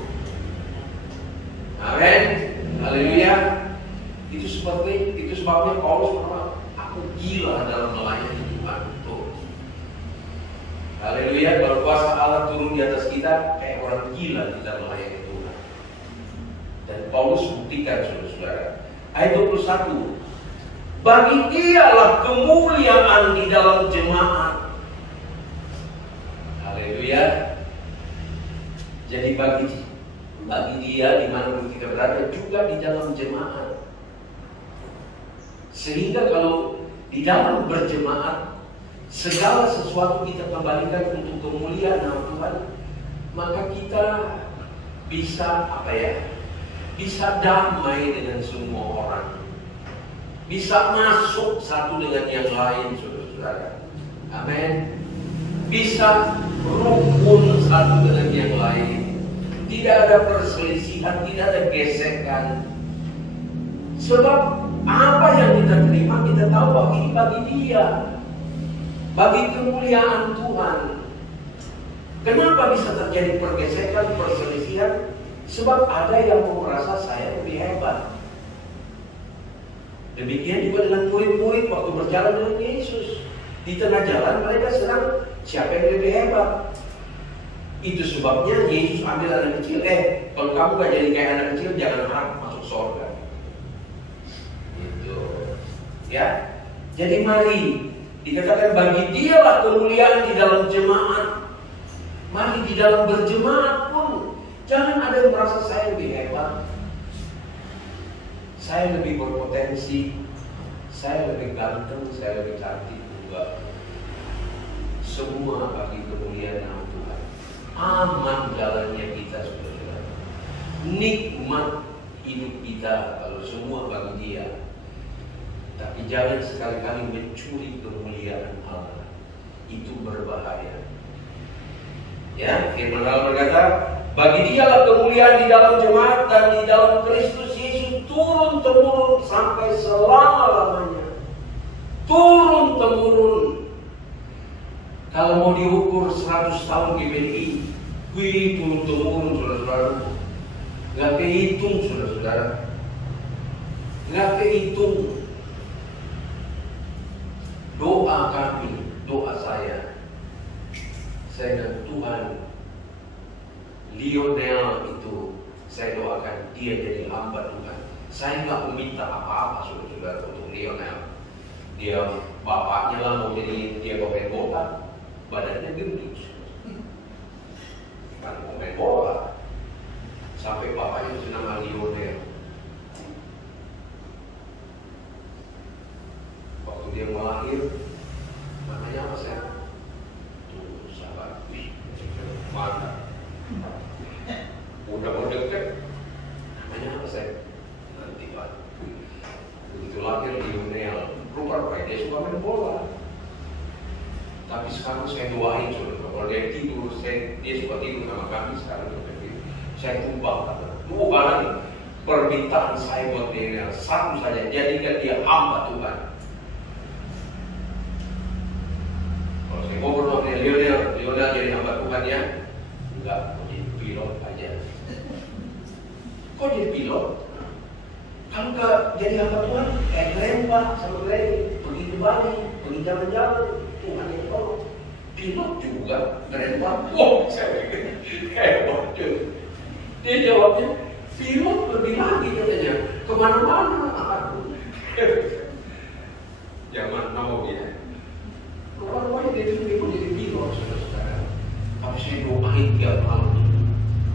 Amin. Haleluya. Itu sebabnya Paulus berkata, aku gila dalam melayani Tuhan. Haleluya. Kalau kuasa Allah turun di atas kita, kayak orang gila kita melayani Tuhan. Dan Paulus buktikan, saudara-saudara. Ayat 21. Bagi Dialah kemuliaan di dalam jemaat. Haleluya. Jadi bagi bagi dia dimanapun kita berada, juga di dalam jemaat. Sehingga kalau di dalam berjemaat segala sesuatu kita kembalikan untuk kemuliaan nama Tuhan, maka kita bisa bisa damai dengan semua orang, bisa masuk satu dengan yang lain, saudara-saudara. Amin. Bisa rukun satu dengan yang lain. Tidak ada perselisihan, tidak ada gesekan. Sebab apa yang kita terima, kita tahu bahwa ini bagi dia, bagi kemuliaan Tuhan. Kenapa bisa terjadi pergesekan, perselisihan? Sebab ada yang merasa saya lebih hebat. Demikian juga dengan murid-murid waktu berjalan dengan Yesus. Di tengah jalan mereka sedang siapa yang lebih hebat. Itu sebabnya Yesus ambil anak kecil. Kalau kamu gak jadi kayak anak kecil, jangan harap masuk surga. Gitu. Ya. Jadi mari dikatakan bagi dialah kemuliaan di dalam jemaat. Mari di dalam berjemaat pun jangan ada yang merasa saya lebih hebat, saya lebih berpotensi, saya lebih ganteng, saya lebih cantik. Enggak. Semua bagi kemuliaan nama Tuhan. Aman jalannya kita, saudara. Nikmat hidup kita kalau semua bagi Dia. Tapi jangan sekali-kali mencuri kemuliaan Allah. Itu berbahaya. Ya, firman Allah berkata, bagi Dialah kemuliaan di dalam jemaat dan di dalam Kristus Yesus turun-temurun sampai selama-lamanya. Turun-temurun. Kalau mau diukur 100 tahun GBI, turun-temurun, saudara-saudara. Nggak kehitung, saudara-saudara. Nggak kehitung. Doa kami, doa saya dan Tuhan, Lionel itu saya doakan dia jadi hamba Tuhan. Saya nggak meminta apa-apa, saudara-saudara, untuk Lionel. Dia bapaknya lah mau jadi dia pemain bola, badannya gede, kan pemain bola. Sampai bapaknya nama Lionel. Waktu dia melahir, namanya apa saya? Mata udah mau deket, namanya apa saya? Nanti Pak. Begitu lahir Lionel, rupa-rupa dia suka main bola. Tapi sekarang saya doain, saudara, kalau dia tidur, dia suka tidur sama kami sekarang. Saya tumpahkan permintaan saya buat Lionel satu saja, jadikan dia hamba Tuhan. Kalau saya mau berdoa Lionel jadi hamba Tuhan ya. Enggak, kok jadi pilot aja. Kok jadi pilot? Kalau nggak jadi hamba Tuhan, kayak Grempa sama Gremi, pergi ke Bali, pergi jalan-jalan, Tuhan yang tolong. Pilot juga, Grempa, saya pikir kayak waktu. Dia jawabnya, pilot lebih lagi katanya, kemana-mana. Jangan mau ya. Kemana-mana dia juga jadi pilot, saudara-saudara. Tapi saya doain tiap malam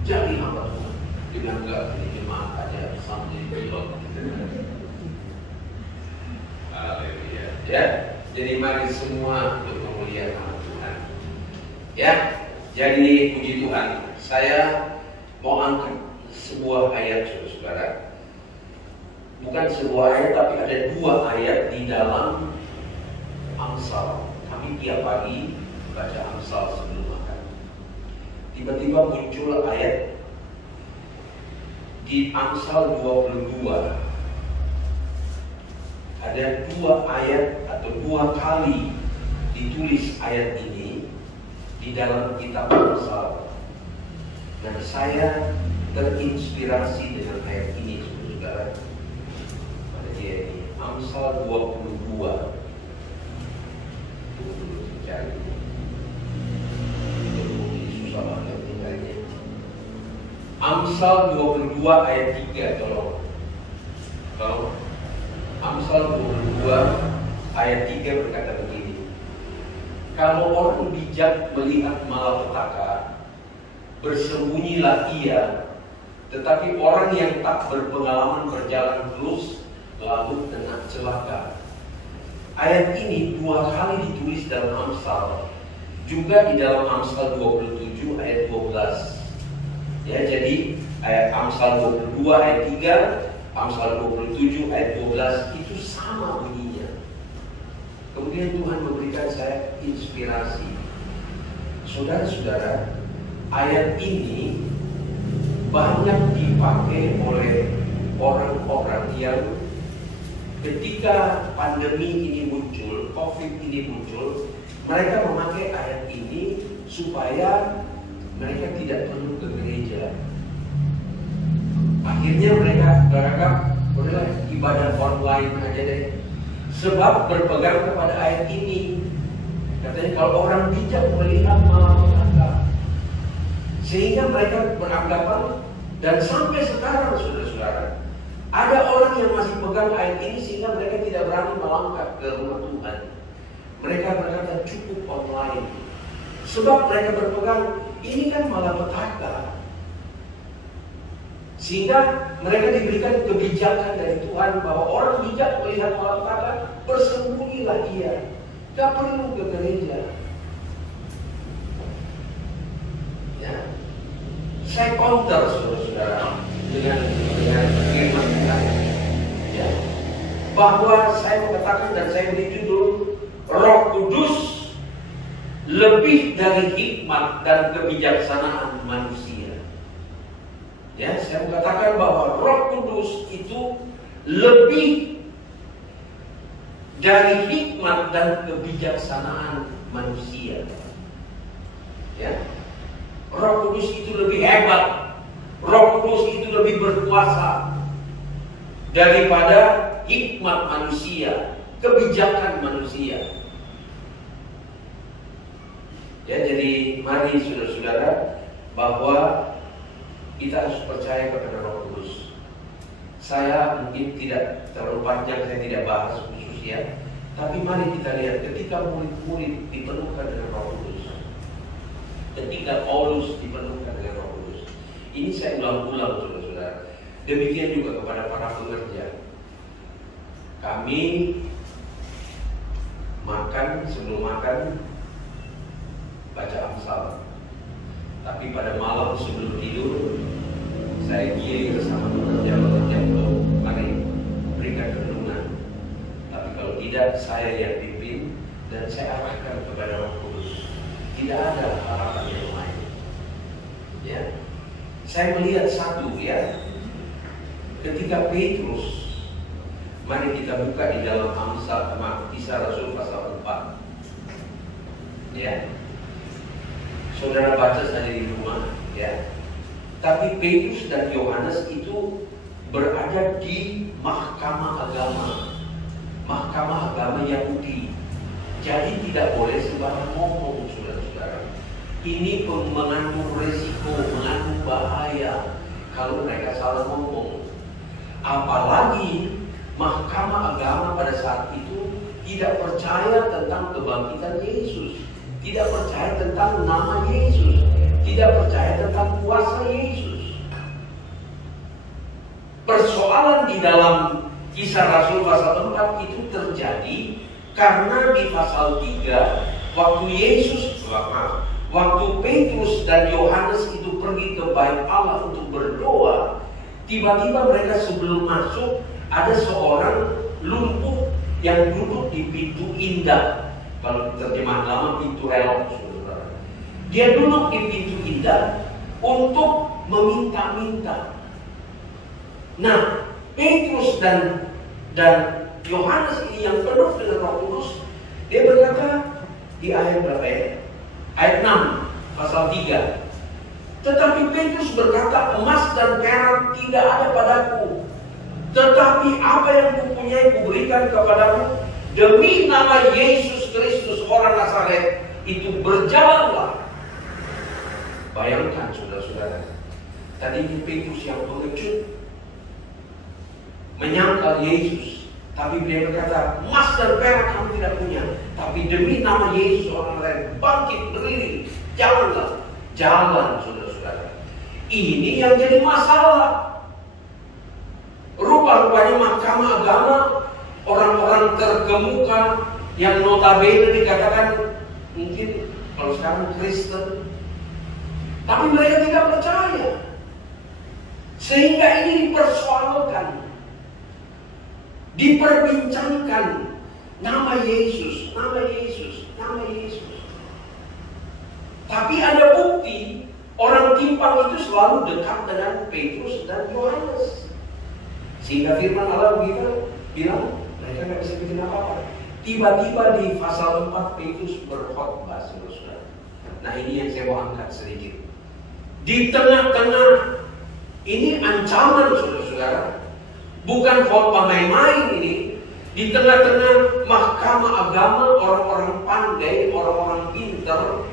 jadi hamba Tuhan. Dengan enggak di jemaat aja sampai pilot. Haleluya. Ya, jadi mari semua untuk kemuliaan nama Tuhan. Ya, jadi puji Tuhan. Saya mau angkat sebuah ayat, saudara. Bukan sebuah ayat, tapi ada 2 ayat di dalam Amsal. Kami tiap pagi baca Amsal sebelum makan. Tiba-tiba muncul ayat di Amsal 22. Ada 2 ayat atau 2 kali ditulis ayat ini di dalam kitab Amsal. Dan saya terinspirasi dengan ayat ini, saudara. Pada dia ini Amsal 22. Cari. Susah banget tinggalnya. Amsal 22 ayat 3, tolong. Amsal 22 ayat 3 berkata begini. Kalau orang bijak melihat malapetaka, bersembunyilah ia Tetapi orang yang tak berpengalaman berjalan terus lalu kena celaka. Ayat ini 2 kali ditulis dalam Amsal, juga di dalam Amsal 27 ayat 12. Ya, jadi ayat Amsal 22 ayat 3, Amsal 27 ayat 12 itu sama bunyinya. Kemudian Tuhan memberikan saya inspirasi. Saudara-saudara, ayat ini banyak dipakai oleh orang-orang yang ketika pandemi ini muncul, COVID ini muncul, mereka memakai ayat ini supaya mereka tidak perlu ke gereja. Akhirnya mereka beragam, bolehlah ibadah online aja deh. Sebab berpegang kepada ayat ini, katanya kalau orang bijak melihat malapetaka, sehingga mereka beranggapan, dan sampai sekarang saudara-saudara, ada orang yang masih pegang ayat ini sehingga mereka tidak berani melangkah ke rumah Tuhan. Mereka berkata cukup online. Sebab mereka berpegang, ini kan malapetaka. Sehingga mereka diberikan kebijakan dari Tuhan bahwa orang bijak melihat malapetaka, bersembunyilah ia, gak perlu ke gereja. Ya, saya counter saudara-saudara dengan firman Tuhan, ya, bahwa saya mengatakan dan saya beri judul Roh Kudus lebih dari hikmat dan kebijaksanaan manusia. Ya, saya mengatakan bahwa Roh Kudus itu lebih dari hikmat dan kebijaksanaan manusia. Ya, Roh Kudus itu lebih hebat. Roh Kudus itu lebih berkuasa daripada hikmat manusia, kebijakan manusia. Ya, jadi mari saudara-saudara bahwa kita harus percaya kepada Roh Kudus. Saya mungkin tidak terlalu panjang, saya tidak bahas khusus ya. Tapi mari kita lihat ketika murid-murid dipenuhkan dengan Roh Kudus. Ketika Paulus dipenuhkan dengan Roh Kudus. Ini saya ulang-ulang saudara-saudara. Demikian juga kepada para pengerja. Kami sebelum makan baca Amsal. Tapi pada malam sebelum tidur saya gilir sama pekerja-pekerja untuk mari berikan renungan. Tapi kalau tidak, saya yang pimpin dan saya arahkan kepada Roh Kudus. Tidak ada harapan yang lain. Ya, saya melihat satu ya. Ketika Petrus, mari kita buka di dalam Amsal, Kisah Rasul pasal 4. Ya, saudara baca saja di rumah ya. Tapi Petrus dan Yohanes itu berada di mahkamah agama Yahudi. Jadi tidak boleh sembarang ngomong saudara-saudara. Ini mengandung resiko, mengandung bahaya kalau mereka salah ngomong. Apalagi mahkamah agama pada saat itu tidak percaya tentang kebangkitan Yesus, tidak percaya tentang nama Yesus, tidak percaya tentang kuasa Yesus. Persoalan di dalam Kisah Rasul pasal 4 itu terjadi karena di pasal 3 waktu Petrus dan Yohanes itu pergi ke bait Allah untuk berdoa, tiba-tiba mereka sebelum masuk ada seorang lumpuh yang duduk di pintu indah. Kalau terjemahan lama pintu elok. Dia duduk di pintu indah untuk meminta-minta. Nah, Petrus dan Yohanes ini yang penuh dengan Roh Kudus, dia berkata di ayat berapa ya? Ayat 6 pasal 3. Tetapi Petrus berkata, emas dan perak tidak ada padaku, tetapi apa yang kupunyai kuberikan kepadamu. Demi nama Yesus Kristus orang Nazaret, itu berjalanlah. Bayangkan saudara-saudara, tadi Petrus yang pengecut menyangkal Yesus, tapi dia berkata, emas dan perak kamu tidak punya, tapi demi nama Yesus orang Nazaret, bangkit berdiri, jalanlah. Jalan saudara-saudara. Ini yang jadi masalah. Rupa-rupanya Mahkamah Agama, orang-orang terkemuka yang notabene dikatakan mungkin kalau sekarang Kristen, tapi mereka tidak percaya. Sehingga ini dipersoalkan, diperbincangkan. Nama Yesus, nama Yesus, nama Yesus. Tapi ada bukti orang timpang itu selalu dekat dengan Petrus dan Yohanes. Sehingga firman Allah bilang mereka nggak bisa bikin apa-apa. Tiba-tiba di pasal 4 Petrus berkhotbah, saudara. Nah, ini yang saya mau angkat sedikit. Di tengah-tengah ini ancaman, saudara-saudara. Bukan khotbah main-main ini. Di tengah-tengah Mahkamah Agama, orang-orang pandai, orang-orang pintar,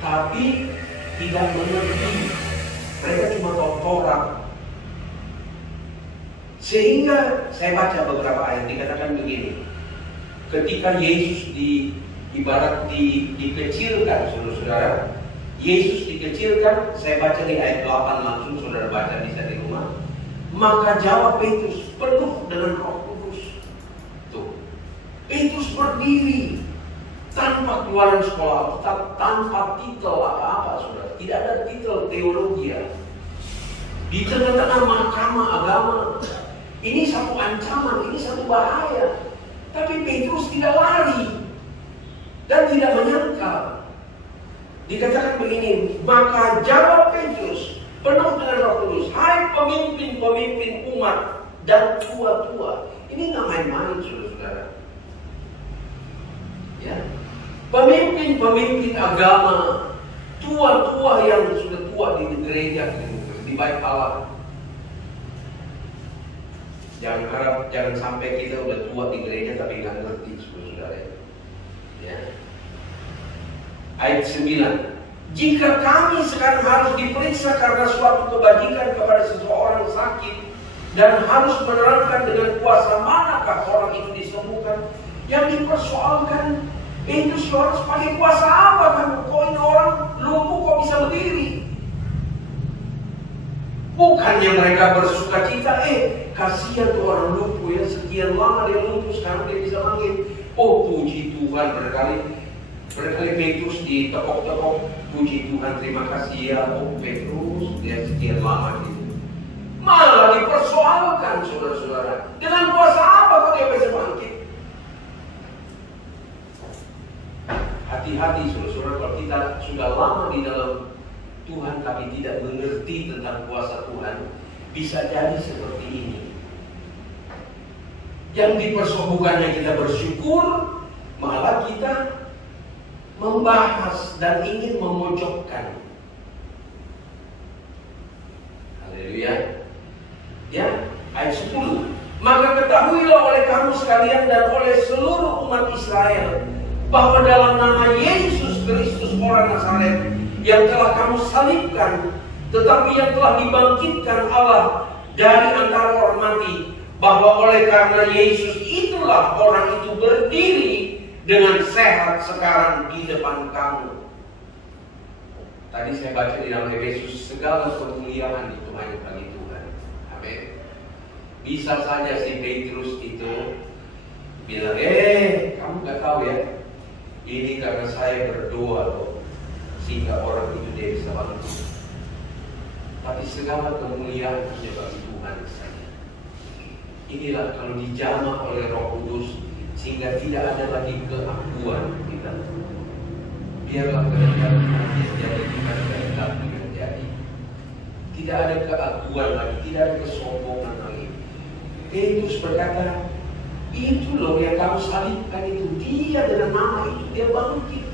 tapi tidak mengerti. Mereka cuma tahu Taurat. Sehingga saya baca beberapa ayat dikatakan begini. Ketika Yesus dikecilkan, saudara-saudara, Yesus dikecilkan, saya baca di ayat 8 langsung, saudara baca bisa di rumah. Maka jawab Petrus penuh dengan Roh Kudus. Tuh, Petrus berdiri tanpa keluaran sekolah, tanpa titel apa-apa, saudara. Tidak ada titel teologi. Di tengah-tengah Mahkamah Agama, ini satu ancaman, ini satu bahaya. Tapi Petrus tidak lari dan tidak menyangkal. Dikatakan begini, maka jawab Petrus penuh dengan Roh Kudus, hai pemimpin-pemimpin umat dan tua-tua. Ini nggak main-main, saudara-saudara. Ya, pemimpin-pemimpin agama, tua-tua yang sudah tua di gereja, di bait Allah. Jangan harap, jangan sampai kita udah tua di gereja tapi nggak ngerti, saudara. Ya. Ayat 9. Jika kami sekarang harus diperiksa karena suatu kebajikan kepada seseorang sakit dan harus menerangkan dengan kuasa manakah orang itu disembuhkan, yang dipersoalkan itu harus pakai kuasa apa kan? Kok ini orang lumpuh kok bisa berdiri? Bukannya mereka bersuka cita, kasihan tuh orang lumpuh ya, sekian lama dia lumpuh, sekarang dia bisa manggil. Oh puji Tuhan, berkali Petrus ditepok-tepok, puji Tuhan, terima kasih ya, oh Petrus, dia sekian lama gitu. Malah dipersoalkan, saudara-saudara, dengan kuasa apa kok dia bisa bangkit? Hati-hati, saudara-saudara, kalau kita sudah lama di dalam Tuhan tapi tidak mengerti tentang kuasa Tuhan, bisa jadi seperti ini. Yang dipersoalkannya kita bersyukur, malah kita membahas dan ingin memojokkan. Haleluya. Ya, ayat 10. Maka ketahuilah oleh kamu sekalian dan oleh seluruh umat Israel bahwa dalam nama Yesus Kristus orang Nazaret yang telah kamu salibkan, tetapi yang telah dibangkitkan Allah dari antara orang mati, bahwa oleh karena Yesus itulah orang itu berdiri dengan sehat sekarang di depan kamu. Tadi saya baca di dalam Efesus, segala kemuliaan itu hanya bagi Tuhan. Amin. Bisa saja si Petrus itu bilang, kamu gak tahu ya, ini karena saya berdoa loh, sehingga orang itu dia bisa bangkit. Tapi segala kemuliaan hanya bagi Tuhan saja. Inilah kalau dijamah oleh Roh Kudus, sehingga tidak ada lagi keakuan kita. Biarlah kehendak Tuhan yang jadi, bukan kehendak yang jadi. Tidak ada keakuan lagi, tidak ada kesombongan lagi. Petrus berkata, itu loh yang kamu salibkan itu, dia dengan nama itu, dia bangkit.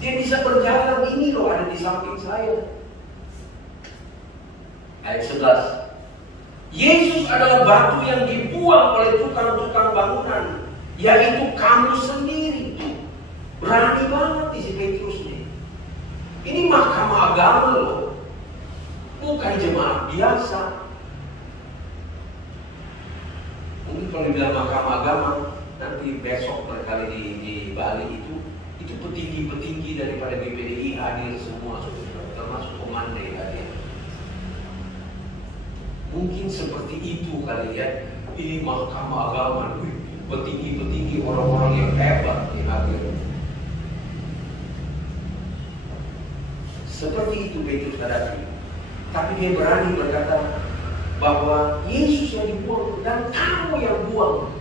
Dia bisa berjalan, ini loh ada di samping saya. Ayat 11. Yesus adalah batu yang dibuang oleh tukang-tukang bangunan, yaitu kamu sendiri. Berani banget di si Petrus ini. Ini mahkamah agama loh, bukan jemaat biasa. Mungkin kalau dibilang mahkamah agama, nanti besok berkali di Bali itu petinggi-petinggi daripada BPDI hadir semua, termasuk pemandai kalian. Mungkin seperti itu kali ya. Ini mahkamah agama, petinggi-petinggi orang-orang yang hebat yang hadir. Seperti itu Petrus hadapi. Tapi dia berani berkata bahwa Yesus yang dibuang dan kamu yang buang.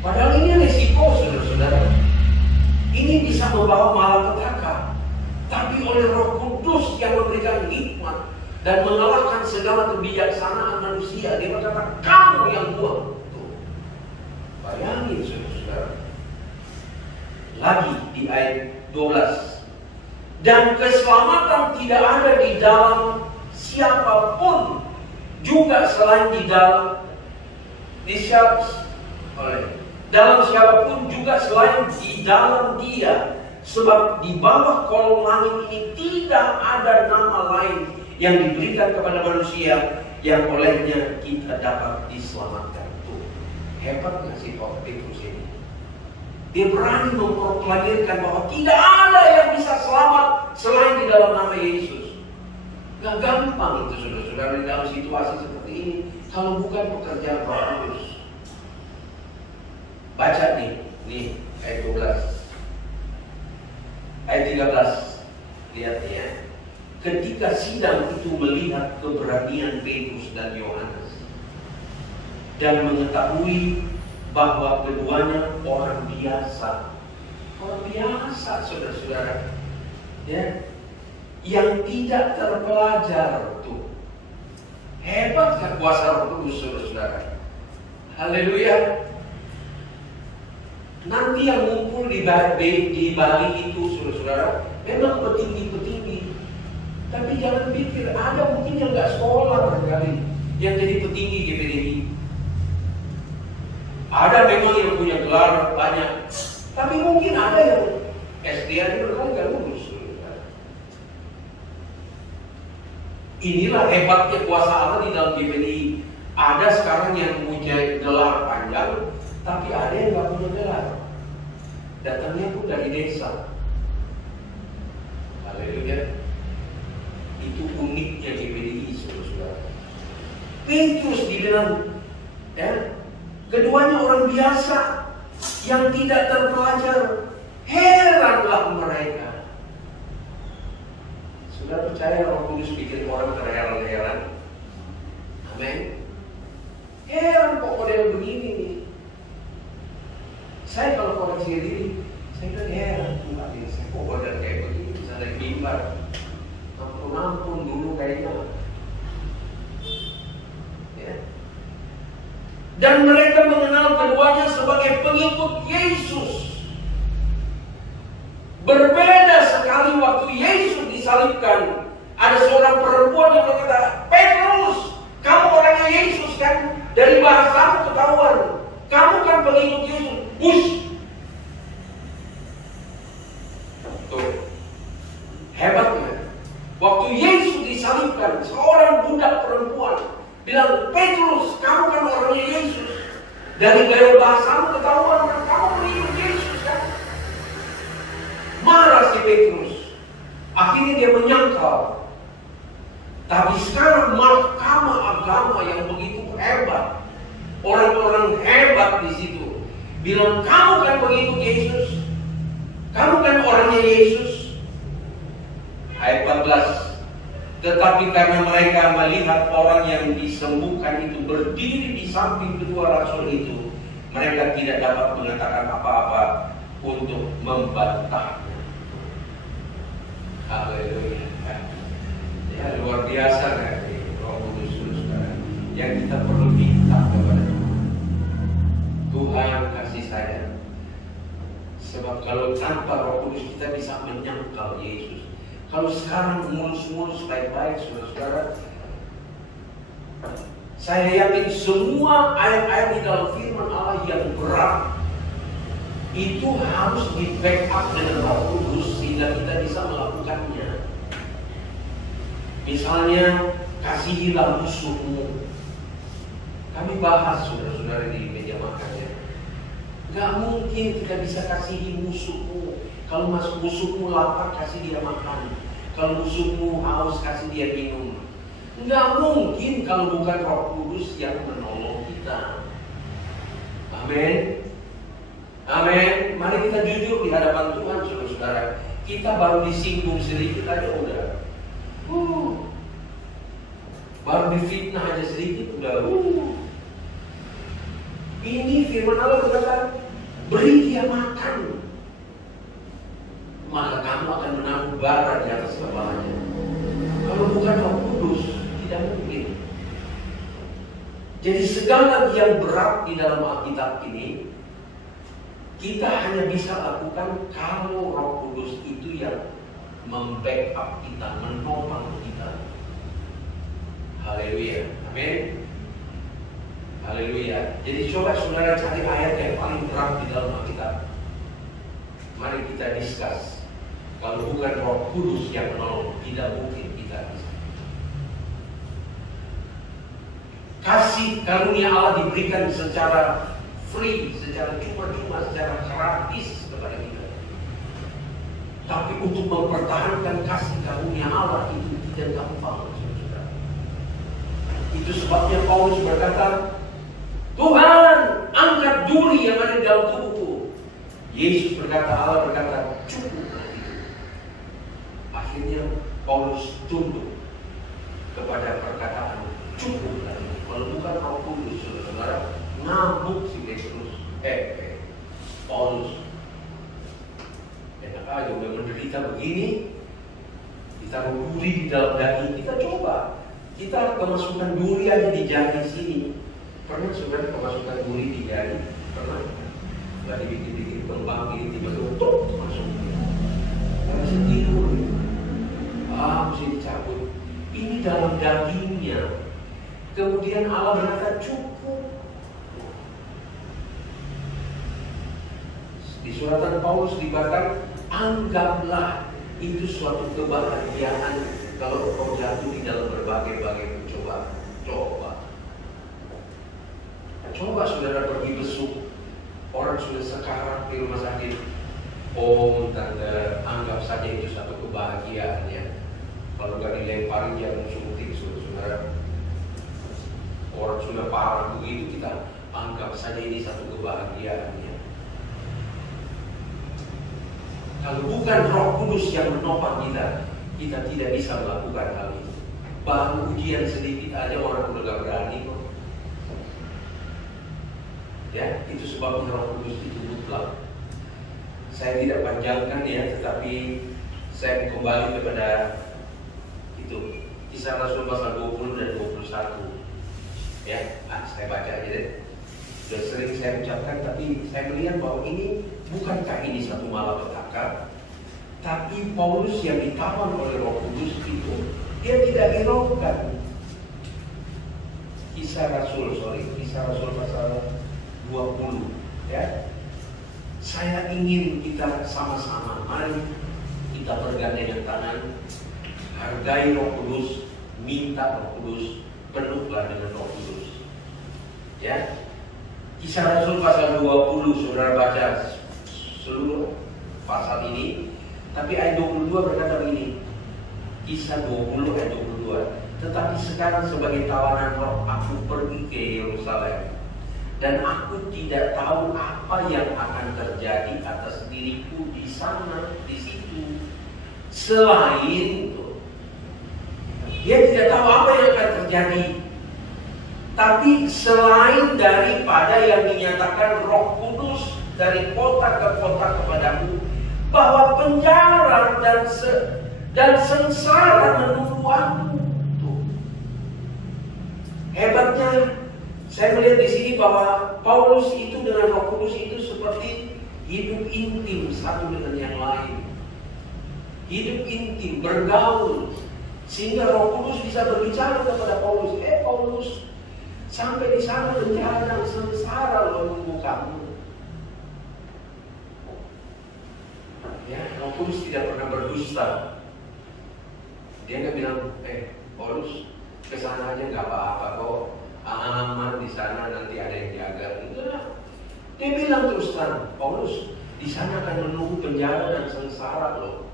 Padahal ini resiko, saudara-saudara. Ini bisa membawa malapetaka. Tapi oleh Roh Kudus yang memberikan hikmat dan mengalahkan segala kebijaksanaan manusia, dia berkata, kamu yang buang. Tuh. Bayangin, saudara-saudara. Lagi di ayat 12. Dan keselamatan tidak ada di dalam siapapun, juga selain di dalam siapapun juga selain di dalam Dia. Sebab di bawah kolong langit ini tidak ada nama lain yang diberikan kepada manusia yang olehnya kita dapat diselamatkan. Tuh, hebat nggak sih Pak Petrus ini? Dia berani memproklamirkan bahwa tidak ada yang bisa selamat selain di dalam nama Yesus. Gak gampang itu saudara-saudara di dalam situasi seperti ini kalau bukan pekerjaan Roh Kudus. Baca nih ayat 12. Ayat 13. Lihat ya. Ketika sidang itu melihat keberanian Petrus dan Yohanes dan mengetahui bahwa keduanya orang biasa, saudara-saudara, ya, yang tidak terpelajar. Tuh, hebat kan kuasa Roh Kudus, saudara-saudara. Haleluya. Nanti yang ngumpul di Bali itu, saudara-saudara, memang petinggi-petinggi. Tapi jangan pikir ada mungkin yang nggak sekolah barangkali yang jadi petinggi GPDI. Ada memang yang punya gelar banyak, tapi mungkin ada yang SD aja berkali nggak lulus. Inilah hebatnya kuasa Allah di dalam GPDI. Ada sekarang yang punya gelar panjang, tapi ada yang nggak punya gelar. Datangnya pun dari desa. Haleluya. Itu uniknya GPDI, saudara-saudara. Petrus dibilang, ya, keduanya orang biasa yang tidak terpelajar. Heranlah mereka. Sudah percaya Roh Kudus bikin orang terheran-heran? Amin. Heran kok model begini nih. Saya kalau koreksi diri, saya kan heran. Saya kok model kayak begini bisa naik mimbar. Ampun dulu kayaknya. Ya. Dan mereka mengenal keduanya sebagai pengikut Yesus. Berbeda sekali waktu Yesus disalibkan. Ada seorang perempuan yang berkata, Petrus, kamu orangnya Yesus kan? Dari bahasamu ketahuan. Kamu kan pengikut Yesus. Ush. Tuh. Hebatnya. Waktu Yesus disalibkan, seorang budak perempuan bilang, Petrus, kamu kan orangnya Yesus. Dari gaya bahasamu ketahuan, kamu pengikut Yesus kan? Marah si Petrus. Akhirnya dia menyangkal. Tapi sekarang mahkamah agama yang begitu hebat, orang-orang hebat di situ, bilang, kamu kan pengikut Yesus. Kamu kan orangnya Yesus. Ayat 14. Tetapi karena mereka melihat orang yang disembuhkan itu berdiri di samping kedua rasul itu, mereka tidak dapat mengatakan apa-apa untuk membantahnya. Haleluya. Ya, luar biasa kan Roh Kudus, saudara. Yang kita perlu minta kepada Tuhan kasih sayang. Sebab kalau tanpa Roh Kudus kita bisa menyangkal Yesus. Kalau sekarang mulus-mulus baik-baik, saudara-saudara, saya yakin semua ayat-ayat di dalam firman Allah yang berat itu harus di backup dengan Roh Kudus sehingga kita bisa melakukannya. Misalnya, kasihilah musuhmu. Kami bahas, saudara-saudara, di meja makannya. Gak mungkin kita bisa kasihi musuhmu Kalau musuhmu lapar, kasih dia makan. Kalau musuhmu haus, kasih dia minum. Nggak mungkin kalau bukan Roh Kudus yang menolong kita. Amin. Amin. Mari kita jujur di hadapan Tuhan, saudara-saudara. Kita baru disinggung sedikit aja udah. Baru difitnah aja sedikit udah. Ini firman Allah berkata, beri dia makan, maka kamu akan menanggung bara di atas kepalanya. Kalau bukan Roh Kudus, tidak mungkin. Jadi segala yang berat di dalam Alkitab ini, kita hanya bisa lakukan kalau Roh Kudus itu yang membackup kita, menopang kita. Haleluya, amin. Haleluya. Jadi coba saudara cari ayat yang paling berat di dalam Alkitab. Mari kita discuss. Kalau bukan Roh Kudus yang menolong, tidak mungkin kita bisa. Kasih karunia Allah diberikan secara free, secara cuma-cuma, secara gratis kepada kita. Tapi untuk mempertahankan kasih karunia Allah itu tidak gampang, saudara. Itu sebabnya Paulus berkata, Tuhan, angkat duri yang ada di dalam tubuhku. Yesus berkata, Allah berkata, cukup. Akhirnya Paulus tunduk kepada perkataan cukup. Kalau bukan Roh Kudus, saudara, ngamuk si Petrus, Paulus. Enak aja udah menderita begini, ditaruh duri di dalam daging, kita coba. Kita kemasukan duri aja di jari sini. Pernah saudara kemasukan duri di jari? Pernah? Gak dibikin-bikin kembang ini tiba-tiba masuk. Masih tidur. Mesti dicabut. Ini dalam dagingnya. Kemudian Allah berkata cukup. Di suratan Paulus dikatakan, anggaplah itu suatu kebahagiaan kalau kau jatuh di dalam berbagai-bagai pencobaan. Coba saudara pergi besuk orang sudah sekarat di rumah sakit. Om, tante, anggap saja itu satu kebahagiaan ya. Kalau gak dilemparin jarum suntik, saudara, orang sudah parah begitu, kita anggap saja ini satu kebahagiaan ya. Kalau bukan Roh Kudus yang menopang kita, kita tidak bisa melakukan hal itu. Baru ujian sedikit aja orang udah gak berani kok. Ya, itu sebabnya Roh Kudus itu mutlak. Saya tidak panjangkan ya, tetapi saya kembali kepada itu Kisah Rasul pasal 20 dan 21. Ya, saya baca aja deh. Sudah sering saya ucapkan, tapi saya melihat bahwa ini bukankah ini satu malapetaka, tapi Paulus yang ditawan oleh Roh Kudus itu dia tidak hiraukan. Kisah Rasul pasal 20 ya. Saya ingin kita sama-sama, mari kita bergandengan tangan, hargai Roh Kudus, minta Roh Kudus, penuhlah dengan Roh Kudus. Ya. Kisah Rasul pasal 20, saudara baca seluruh pasal ini. Tapi ayat 22 berkata begini. Kisah 20 ayat 22. Tetapi sekarang sebagai tawanan roh aku pergi ke Yerusalem, dan aku tidak tahu apa yang akan terjadi atas diriku di sana, di situ. Selain itu, dia tidak tahu apa yang akan terjadi. Tapi selain daripada yang dinyatakan Roh Kudus dari kota ke kota kepadamu, bahwa penjara dan sengsara menunggu aku. Hebatnya, saya melihat di sini bahwa Paulus itu dengan Roh Kudus itu seperti hidup intim satu dengan yang lain. Hidup intim, bergaul, sehingga Roh Kudus bisa berbicara kepada Paulus. Paulus, sampai di sana penjara dan sengsara menunggu kamu. Ya, Roh Kudus tidak pernah berdusta. Dia nggak bilang, Paulus, kesana aja nggak apa-apa kok, aman di sana nanti ada yang jaga. Enggak. Dia bilang terus terang, Paulus, Di sana akan menunggu penjara dan sengsara loh.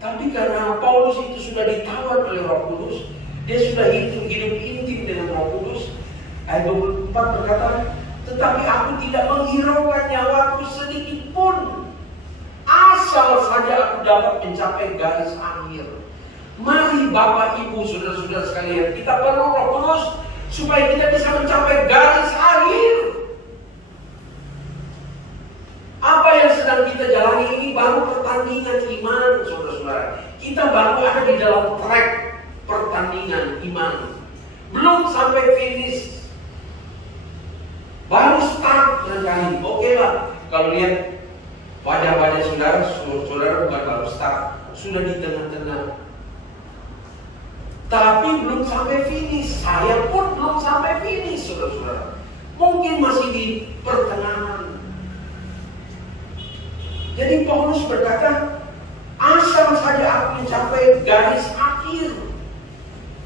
Tapi karena Paulus itu sudah ditawan oleh Roh Kudus, dia sudah hidup intim dengan Roh Kudus. Ayat 24 berkata, tetapi aku tidak menghiraukan nyawaku sedikit pun, asal saja aku dapat mencapai garis akhir. Mari Bapak Ibu, saudara-saudara sekalian, kita perlu Roh Kudus supaya kita bisa mencapai garis akhir. Apa yang sedang kita jalani ini baru pertandingan iman, saudara-saudara. Kita baru ada di dalam track pertandingan iman, belum sampai finish. Baru start barangkali. Oke lah, kalau lihat wajah-wajah saudara, saudara bukan baru start, sudah di tengah-tengah. Tapi belum sampai finish. Saya pun belum sampai finish, saudara-saudara. Mungkin masih di pertengahan. Jadi Paulus berkata, asal saja aku mencapai garis akhir.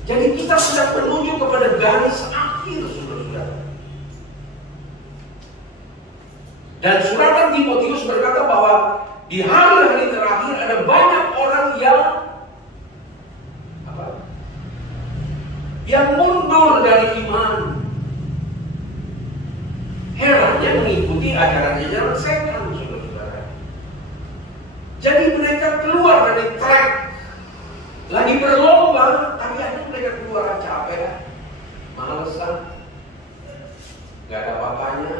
Jadi kita sedang menuju kepada garis akhir, saudara-saudara. Dan suratan Timotius berkata bahwa di hari-hari terakhir ada banyak orang yang mundur dari iman. Herannya mengikuti ajaran-ajaran setan, saudara-saudara. Jadi mereka keluar dari track, lagi berlomba, tapi akhirnya mereka keluar capek, malesan, gak ada apa-apanya.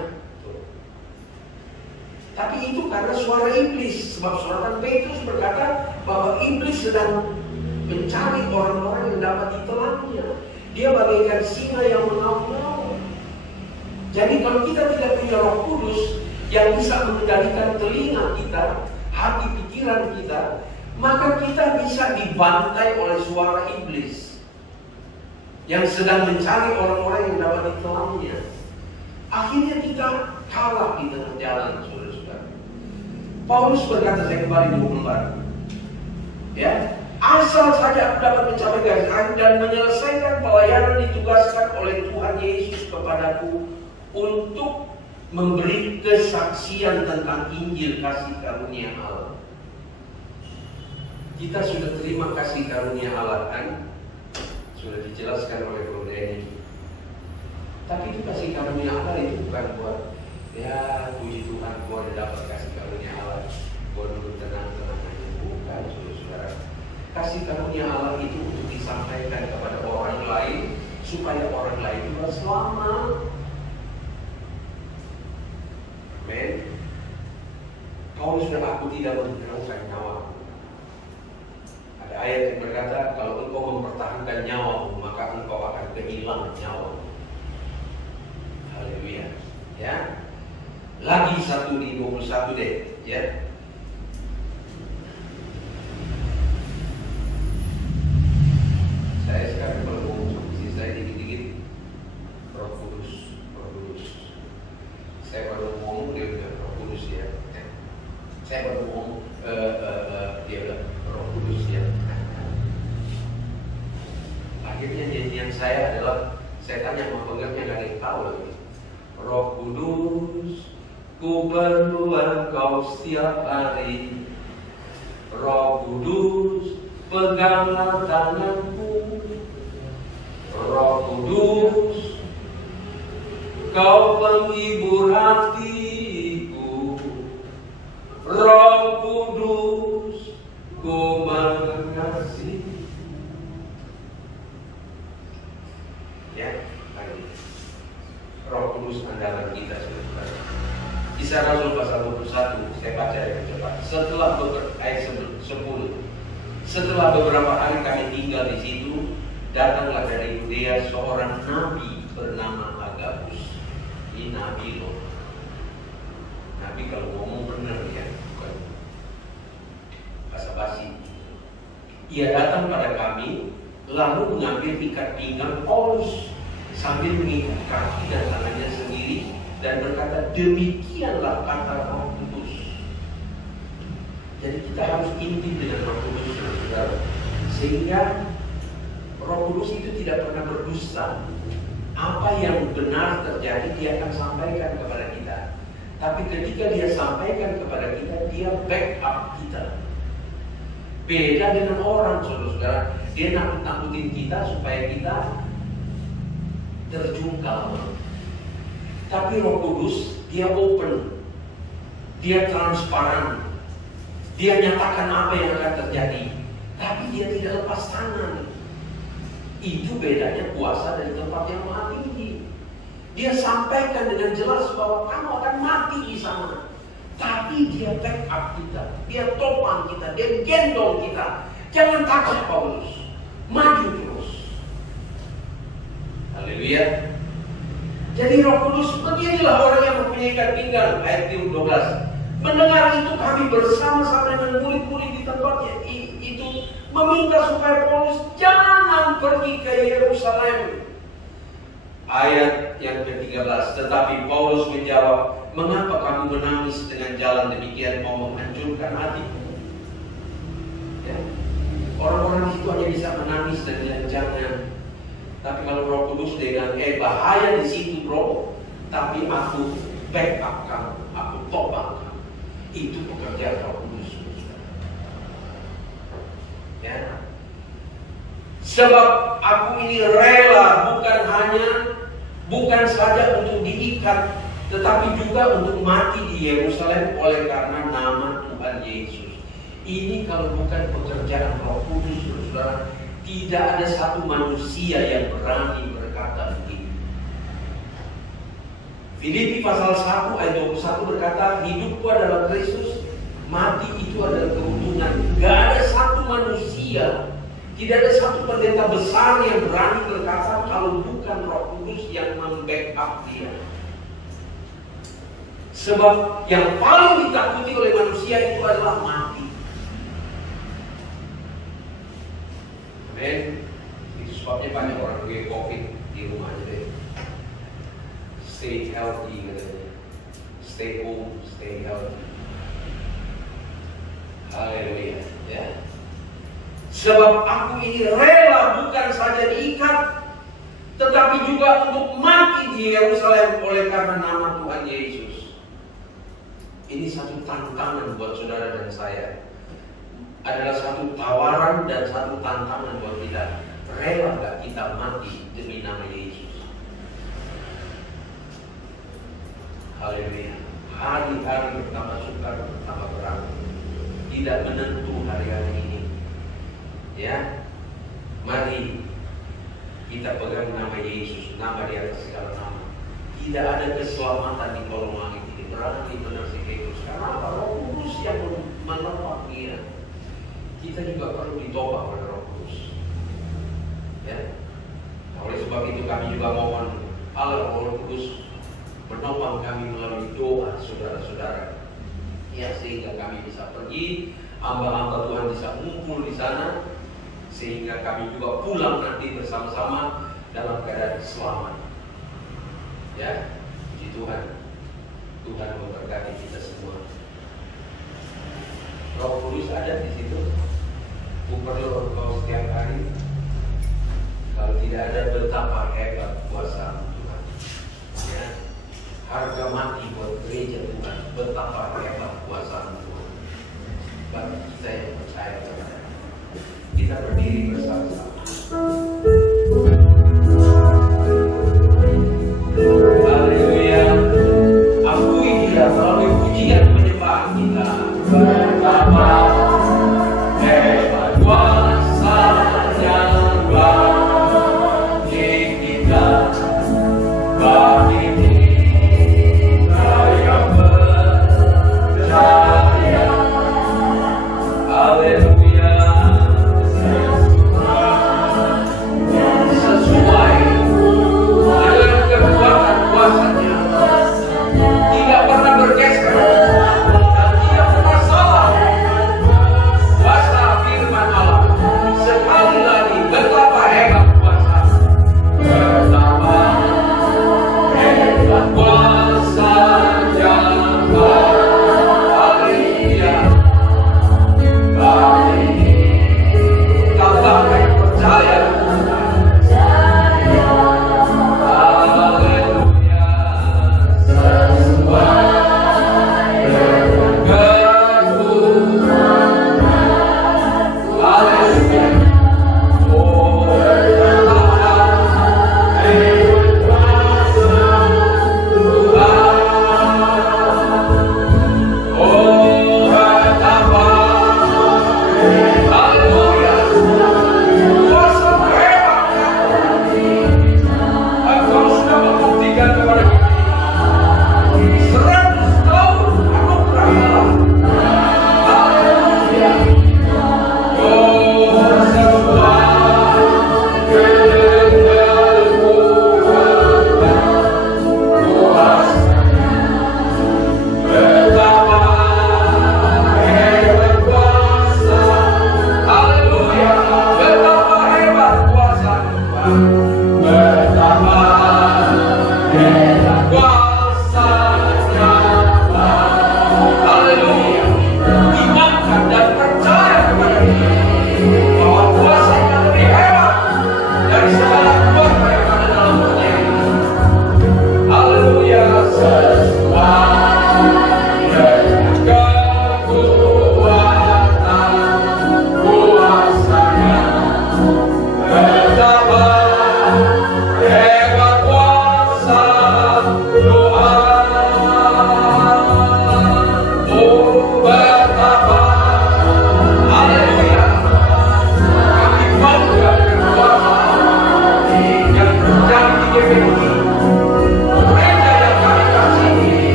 Tapi itu karena suara iblis. Sebab suratan Petrus berkata bahwa iblis sedang mencari orang-orang yang dapat ditelannya. Dia bagaikan singa yang mengaum-ngaum. Jadi kalau kita tidak punya Roh Kudus yang bisa mengendalikan telinga kita, hati pikiran kita, maka kita bisa dibantai oleh suara iblis yang sedang mencari orang-orang yang dapat ditelannya. Akhirnya kita kalah di tengah jalan, saudara-saudara. Paulus berkata, saya kembali 24, ya, asal saja aku dapat mencapai garis akhir dan menyelesaikan pelayanan ditugaskan oleh Tuhan Yesus kepadaku untuk memberi kesaksian tentang Injil kasih karunia Allah. Kita sudah terima kasih karunia Allah, kan? Sudah dijelaskan oleh Bro Denny. Tapi itu kasih karunia Allah itu bukan buat, ya puji Tuhan gua udah dapat kasih karunia Allah, gua dulu tenang-tenang aja. Bukan, saudara-saudara. Kasih karunia Allah itu untuk disampaikan kepada orang lain supaya orang lain juga selamat. Amin. Paulus sudah, aku tidak menghiraukan nyawaku. Ada ayat yang berkata, kalau engkau mempertahankan nyawamu, maka engkau akan kehilangan nyawamu. Haleluya. Ya. Lagi satu di 21 deh, ya. Saya sekarang kalau ngomong sama saya dikit-dikit, Roh Kudus. Saya baru ngomong dia udah Roh Kudus ya. Saya baru ngomong dia udah Roh Kudus ya. Akhirnya nyanyian saya adalah, saya tanya sama pengertian, gak ada yang tahu lagi. Roh Kudus, ku perlu engkau setiap hari. Roh Kudus, peganglah tanganku. Roh Kudus, kau penghibur hatiku. Roh Kudus, ku mengasihi. Ya, hari Roh Kudus andalan kita, saudara. Kisah Rasul pasal 21, saya baca dengan cepat. Ayat 10. Setelah beberapa hari kami tinggal di situ, datanglah dari Yudea seorang nabi bernama Agabus. Ini nabi loh. Nabi kalau ngomong benar ya, bukan basa-basi. Ia datang pada kami, lalu mengambil ikat pinggang Paulus sambil mengikat kaki dan tangannya sendiri dan berkata, demikianlah kata Roh Kudus. Jadi kita harus intim dengan Roh Kudus, saudara, sehingga Roh Kudus itu tidak pernah berdusta. Apa yang benar terjadi dia akan sampaikan kepada kita. Tapi ketika dia sampaikan kepada kita, dia backup kita. Beda dengan orang, saudara-saudara. Dia nakut-nakutin kita supaya kita terjungkal. Tapi Roh Kudus, dia open, dia transparan, dia nyatakan apa yang akan terjadi. Tapi dia tidak lepas tangan. Itu bedanya kuasa dari tempat yang maha tinggi. Dia sampaikan dengan jelas bahwa kamu akan mati di sana. Tapi dia backup kita, dia topang kita, dia gendong kita. Jangan takut Paulus, maju terus. Haleluya. Jadi Roh Kudus, beginilah orang yang mempunyai ikat pinggang. Ayat 12. Mendengar itu kami bersama-sama dengan murid-murid di tempatnya itu meminta supaya Paulus jangan pergi ke Yerusalem. Ayat yang ke-13. Tetapi Paulus menjawab, mengapa kamu menangis dengan jalan demikian, mau menghancurkan hatiku? Ya. Orang-orang itu hanya bisa menangis dan jangan. Tapi kalau Roh Kudus dengan bahaya di situ bro. Tapi aku backup kamu, aku topang kamu. Itu pekerjaan Roh Kudus. Ya. Sebab aku ini rela bukan saja untuk diikat, tetapi juga untuk mati di Yerusalem oleh karena nama Tuhan Yesus. Ini kalau bukan pekerjaan Roh Kudus, saudara, tidak ada satu manusia yang berani berkata begitu. Filipi pasal 1 ayat 21 berkata, hidupku adalah Kristus, mati itu adalah keuntungan. Gak ada satu manusia, tidak ada satu pendeta besar yang berani berkata kalau bukan Roh Kudus yang membackup dia. Sebab yang paling ditakuti oleh manusia itu adalah mati. Amin. Itu sebabnya banyak orang yang COVID di rumah aja deh. Stay healthy katanya. Stay home, stay healthy. Haleluya. Ya. Sebab aku ini rela bukan saja diikat, tetapi juga untuk mati di Yerusalem oleh karena nama Tuhan Yesus. Ini satu tantangan buat saudara dan saya. Adalah satu tawaran dan satu tantangan buat kita. Rela gak kita mati demi nama Yesus? Haleluya. Hari-hari pertama sukar, pertama berat. Tidak menentu hari-hari ini. Ya, mari kita pegang nama Yesus, nama di atas segala nama. Tidak ada keselamatan di kolong langit ini. Berani benar si Yesus. Karena apa? Roh Kudus yang menopang dia. Kita juga perlu ditopang oleh Roh Kudus. Ya. Oleh sebab itu kami juga mohon Allah Roh Kudus menopang kami melalui doa saudara-saudara. Ya, sehingga kami bisa pergi, hamba-hamba Tuhan bisa ngumpul di sana, sehingga kami juga pulang nanti bersama-sama dalam keadaan selamat. Ya, puji Tuhan. Tuhan memberkati kita semua. Roh Kudus ada di situ. Perlu engkau setiap hari. Kalau tidak ada, betapa hebat kuasa Tuhan. Ya, harga mati buat gereja Tuhan. Betapa hebat kuasa Tuhan. Bagi kita yang percaya kepada kita berdiri bersama-sama. Haleluya. Akui dia melalui pujian penyembahan kita. Betapa hebat kuasa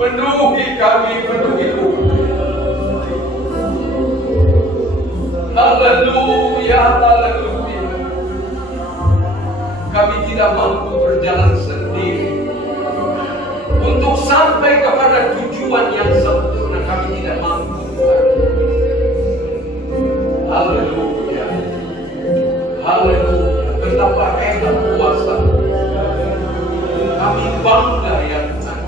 Penuhi kami, penuhi haleluya, haleluya. Kami tidak mampu berjalan sendiri. Untuk sampai kepada tujuan yang sempurna kami tidak mampu. Haleluya, haleluya. Betapa hebat kuasa. Kami bangga ya Tuhan.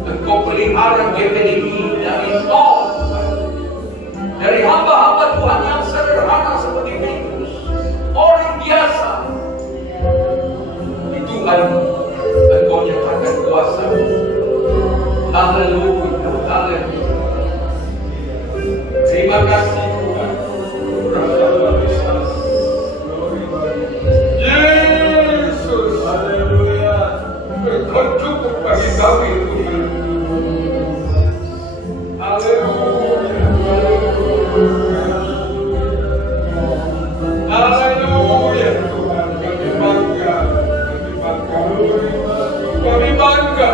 Engkau pelihara GPDI dari nol, dari hamba-hamba Tuhan yang sederhana seperti Petrus, orang biasa. Di Tuhan, Engkau nyatakan kuasa. Haleluya, haleluya. Terima kasih Tuhan. Yesus, haleluya. Engkau cukup bagi kami Tuhan. Haleluya. Haleluya Tuhan, kami bangga, kami bangga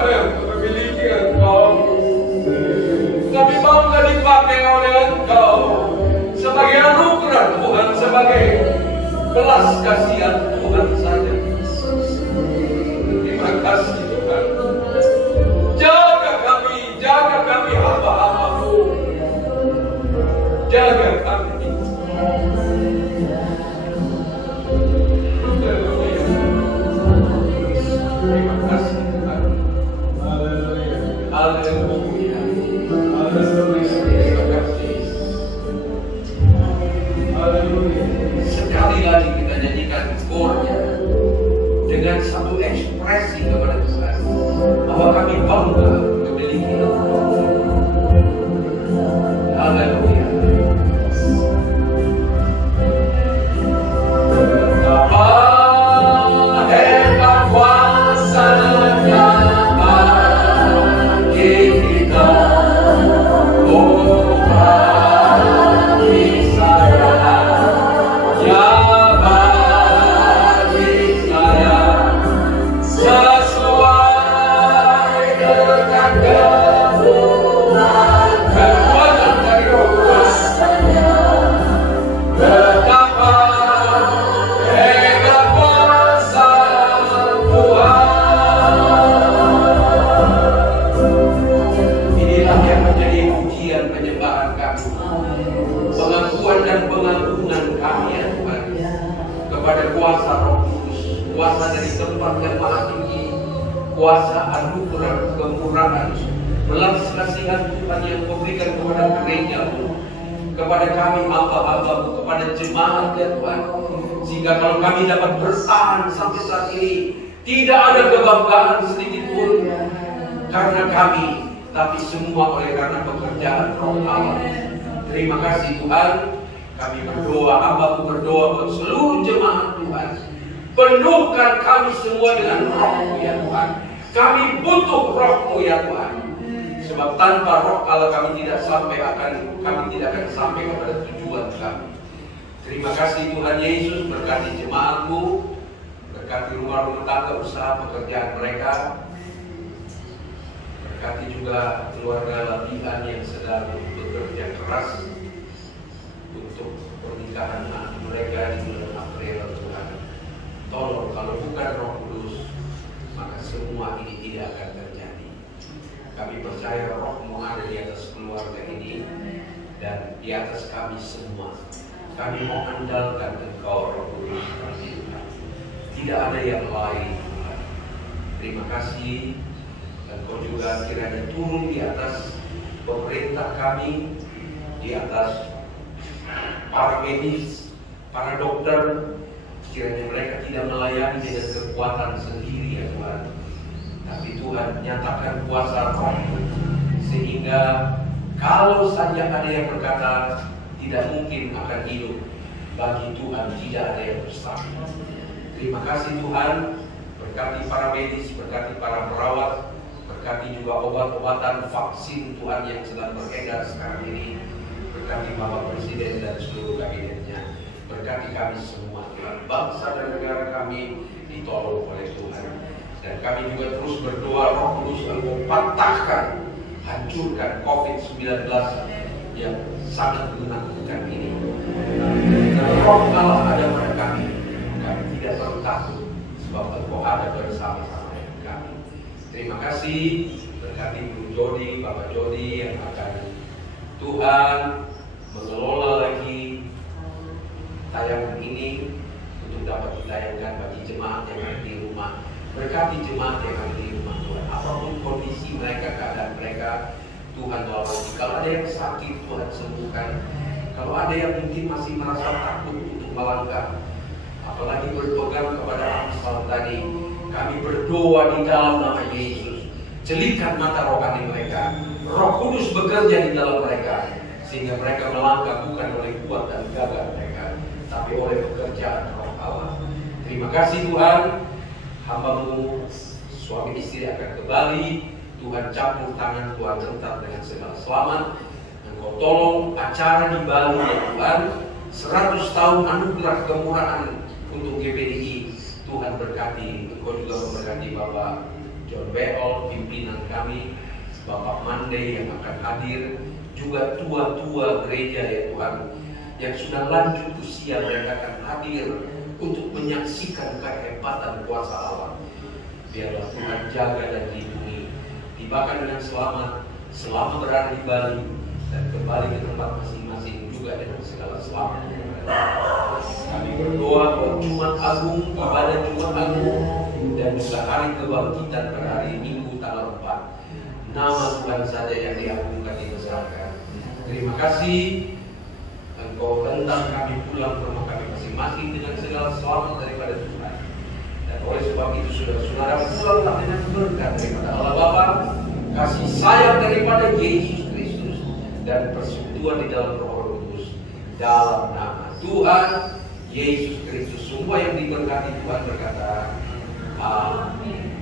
memiliki Engkau. Kami bangga dipakai oleh Engkau sebagai anugerah Tuhan, sebagai belas kasihan Tuhan saja. Terima kasih Tuhan. Jaga kami hamba-hamba-Mu. Jaga kami. Haleluya. Terima kasih Tuhan. Haleluya. Haleluya. Haleluya. Terima kasih. Haleluya. Sekali lagi kita nyanyikan kornya dengan satu ekspresi kepada Tuhan bahwa kami bangga memiliki Engkau. Haleluya. Betapa hebat kuasa tempat yang maha tinggi, kuasa, anugerah, kemurahan, belas kasihan Tuhan yang memberikan kepada gereja-Mu, kepada kami hamba-hamba-Mu, kepada jemaat ya Tuhan, sehingga kalau kami dapat bertahan sampai saat ini, tidak ada kebanggaan sedikit pun karena kami, tapi semua oleh karena pekerjaan Roh Allah. Terima kasih Tuhan. Kami berdoa, hamba-Mu berdoa buat seluruh jemaat Tuhan. Penuhkan kami semua dengan Roh-Mu ya Tuhan. Kami butuh Roh-Mu ya Tuhan. Sebab tanpa Roh Allah kami tidak akan sampai kepada tujuan kami. Terima kasih Tuhan Yesus, berkati jemaat-Mu, berkati rumah-rumah tangga, usaha pekerjaan mereka. Berkati juga keluarga latihan yang sedang bekerja keras untuk pernikahan anak mereka di bulan April Tuhan. Tolong, kalau bukan Roh Kudus, maka semua ini tidak akan terjadi. Kami percaya Roh-Mu ada di atas keluarga ini dan di atas kami semua. Kami mau andalkan Engkau Roh Kudus. Tidak ada yang lain. Terima kasih. Dan Kau juga kiranya turun di atas pemerintah kami, di atas para medis, para dokter. Kiranya mereka tidak melayani dengan kekuatan sendiri ya Tuhan, tapi Tuhan nyatakan kuasa Roh, sehingga kalau saja ada yang berkata tidak mungkin akan hidup, bagi Tuhan tidak ada yang mustahil. Terima kasih Tuhan. Berkati para medis, berkati para perawat, berkati juga obat-obatan vaksin Tuhan yang sedang beredar sekarang ini. Berkati Bapak Presiden dan seluruh kabinetnya. Berkati kami semua Tuhan. Bangsa dan negara kami ditolong oleh Tuhan. Dan kami juga terus berdoa Roh Kudus Engkau patahkan, hancurkan COVID-19 yang sangat menakutkan ini. Dan Roh Allah ada pada kami tidak perlu takut, sebab Engkau ada bersama-sama dengan kami. Terima kasih. Berkati Bu Jody, Bapak Jody yang akan Tuhan mengelola lagi tayangan ini untuk dapat ditayangkan bagi jemaat yang ada di rumah. Berkati jemaat yang ada di rumah Tuhan. Apapun kondisi mereka, keadaan mereka, Tuhan tolong. Kalau ada yang sakit, Tuhan sembuhkan. Kalau ada yang mungkin masih merasa takut untuk melangkah, apalagi berpegang kepada Amsal tadi, kami berdoa di dalam nama Yesus. Jelikan mata rohani mereka. Roh Kudus bekerja di dalam mereka, sehingga mereka melangkah bukan oleh kuat dan gagah mereka, tapi oleh pekerjaan Roh Allah. Terima kasih Tuhan. Hamba-Mu suami istri akan kembali. Tuhan campur tangan, Tuhan gentar dengan segala selamat. Engkau tolong acara di Bali ya Tuhan. 100 tahun anugerah kemurahan untuk GPDI. Tuhan berkati. Engkau juga memberkati Bapak John Beol, pimpinan kami, Bapak Mande yang akan hadir, juga tua-tua gereja ya Tuhan, yang sudah lanjut usia, mereka akan hadir untuk menyaksikan kehebatan kuasa Allah. Biarlah Tuhan jaga dan lindungi, tibakan dengan selamat, selama berada di Bali, dan kembali ke tempat masing-masing juga dengan segala selamat. Kami berdoa buat Jumat Agung, ibadah Jumat Agung, dan juga hari kebangkitan pada hari Minggu tanggal 4. Nama Tuhan saja yang diagungkan, dibesarkan. Terima kasih. Engkau hendak kami pulang ke rumah kami masing-masing dengan segala selamat daripada Tuhan. Dan oleh sebab itu saudara-saudara, pulanglah dengan berkat daripada Allah Bapa, kasih sayang daripada Yesus Kristus, dan persekutuan di dalam Roh Kudus. Dalam nama Tuhan Yesus Kristus, semua yang diberkati Tuhan berkata, Amin.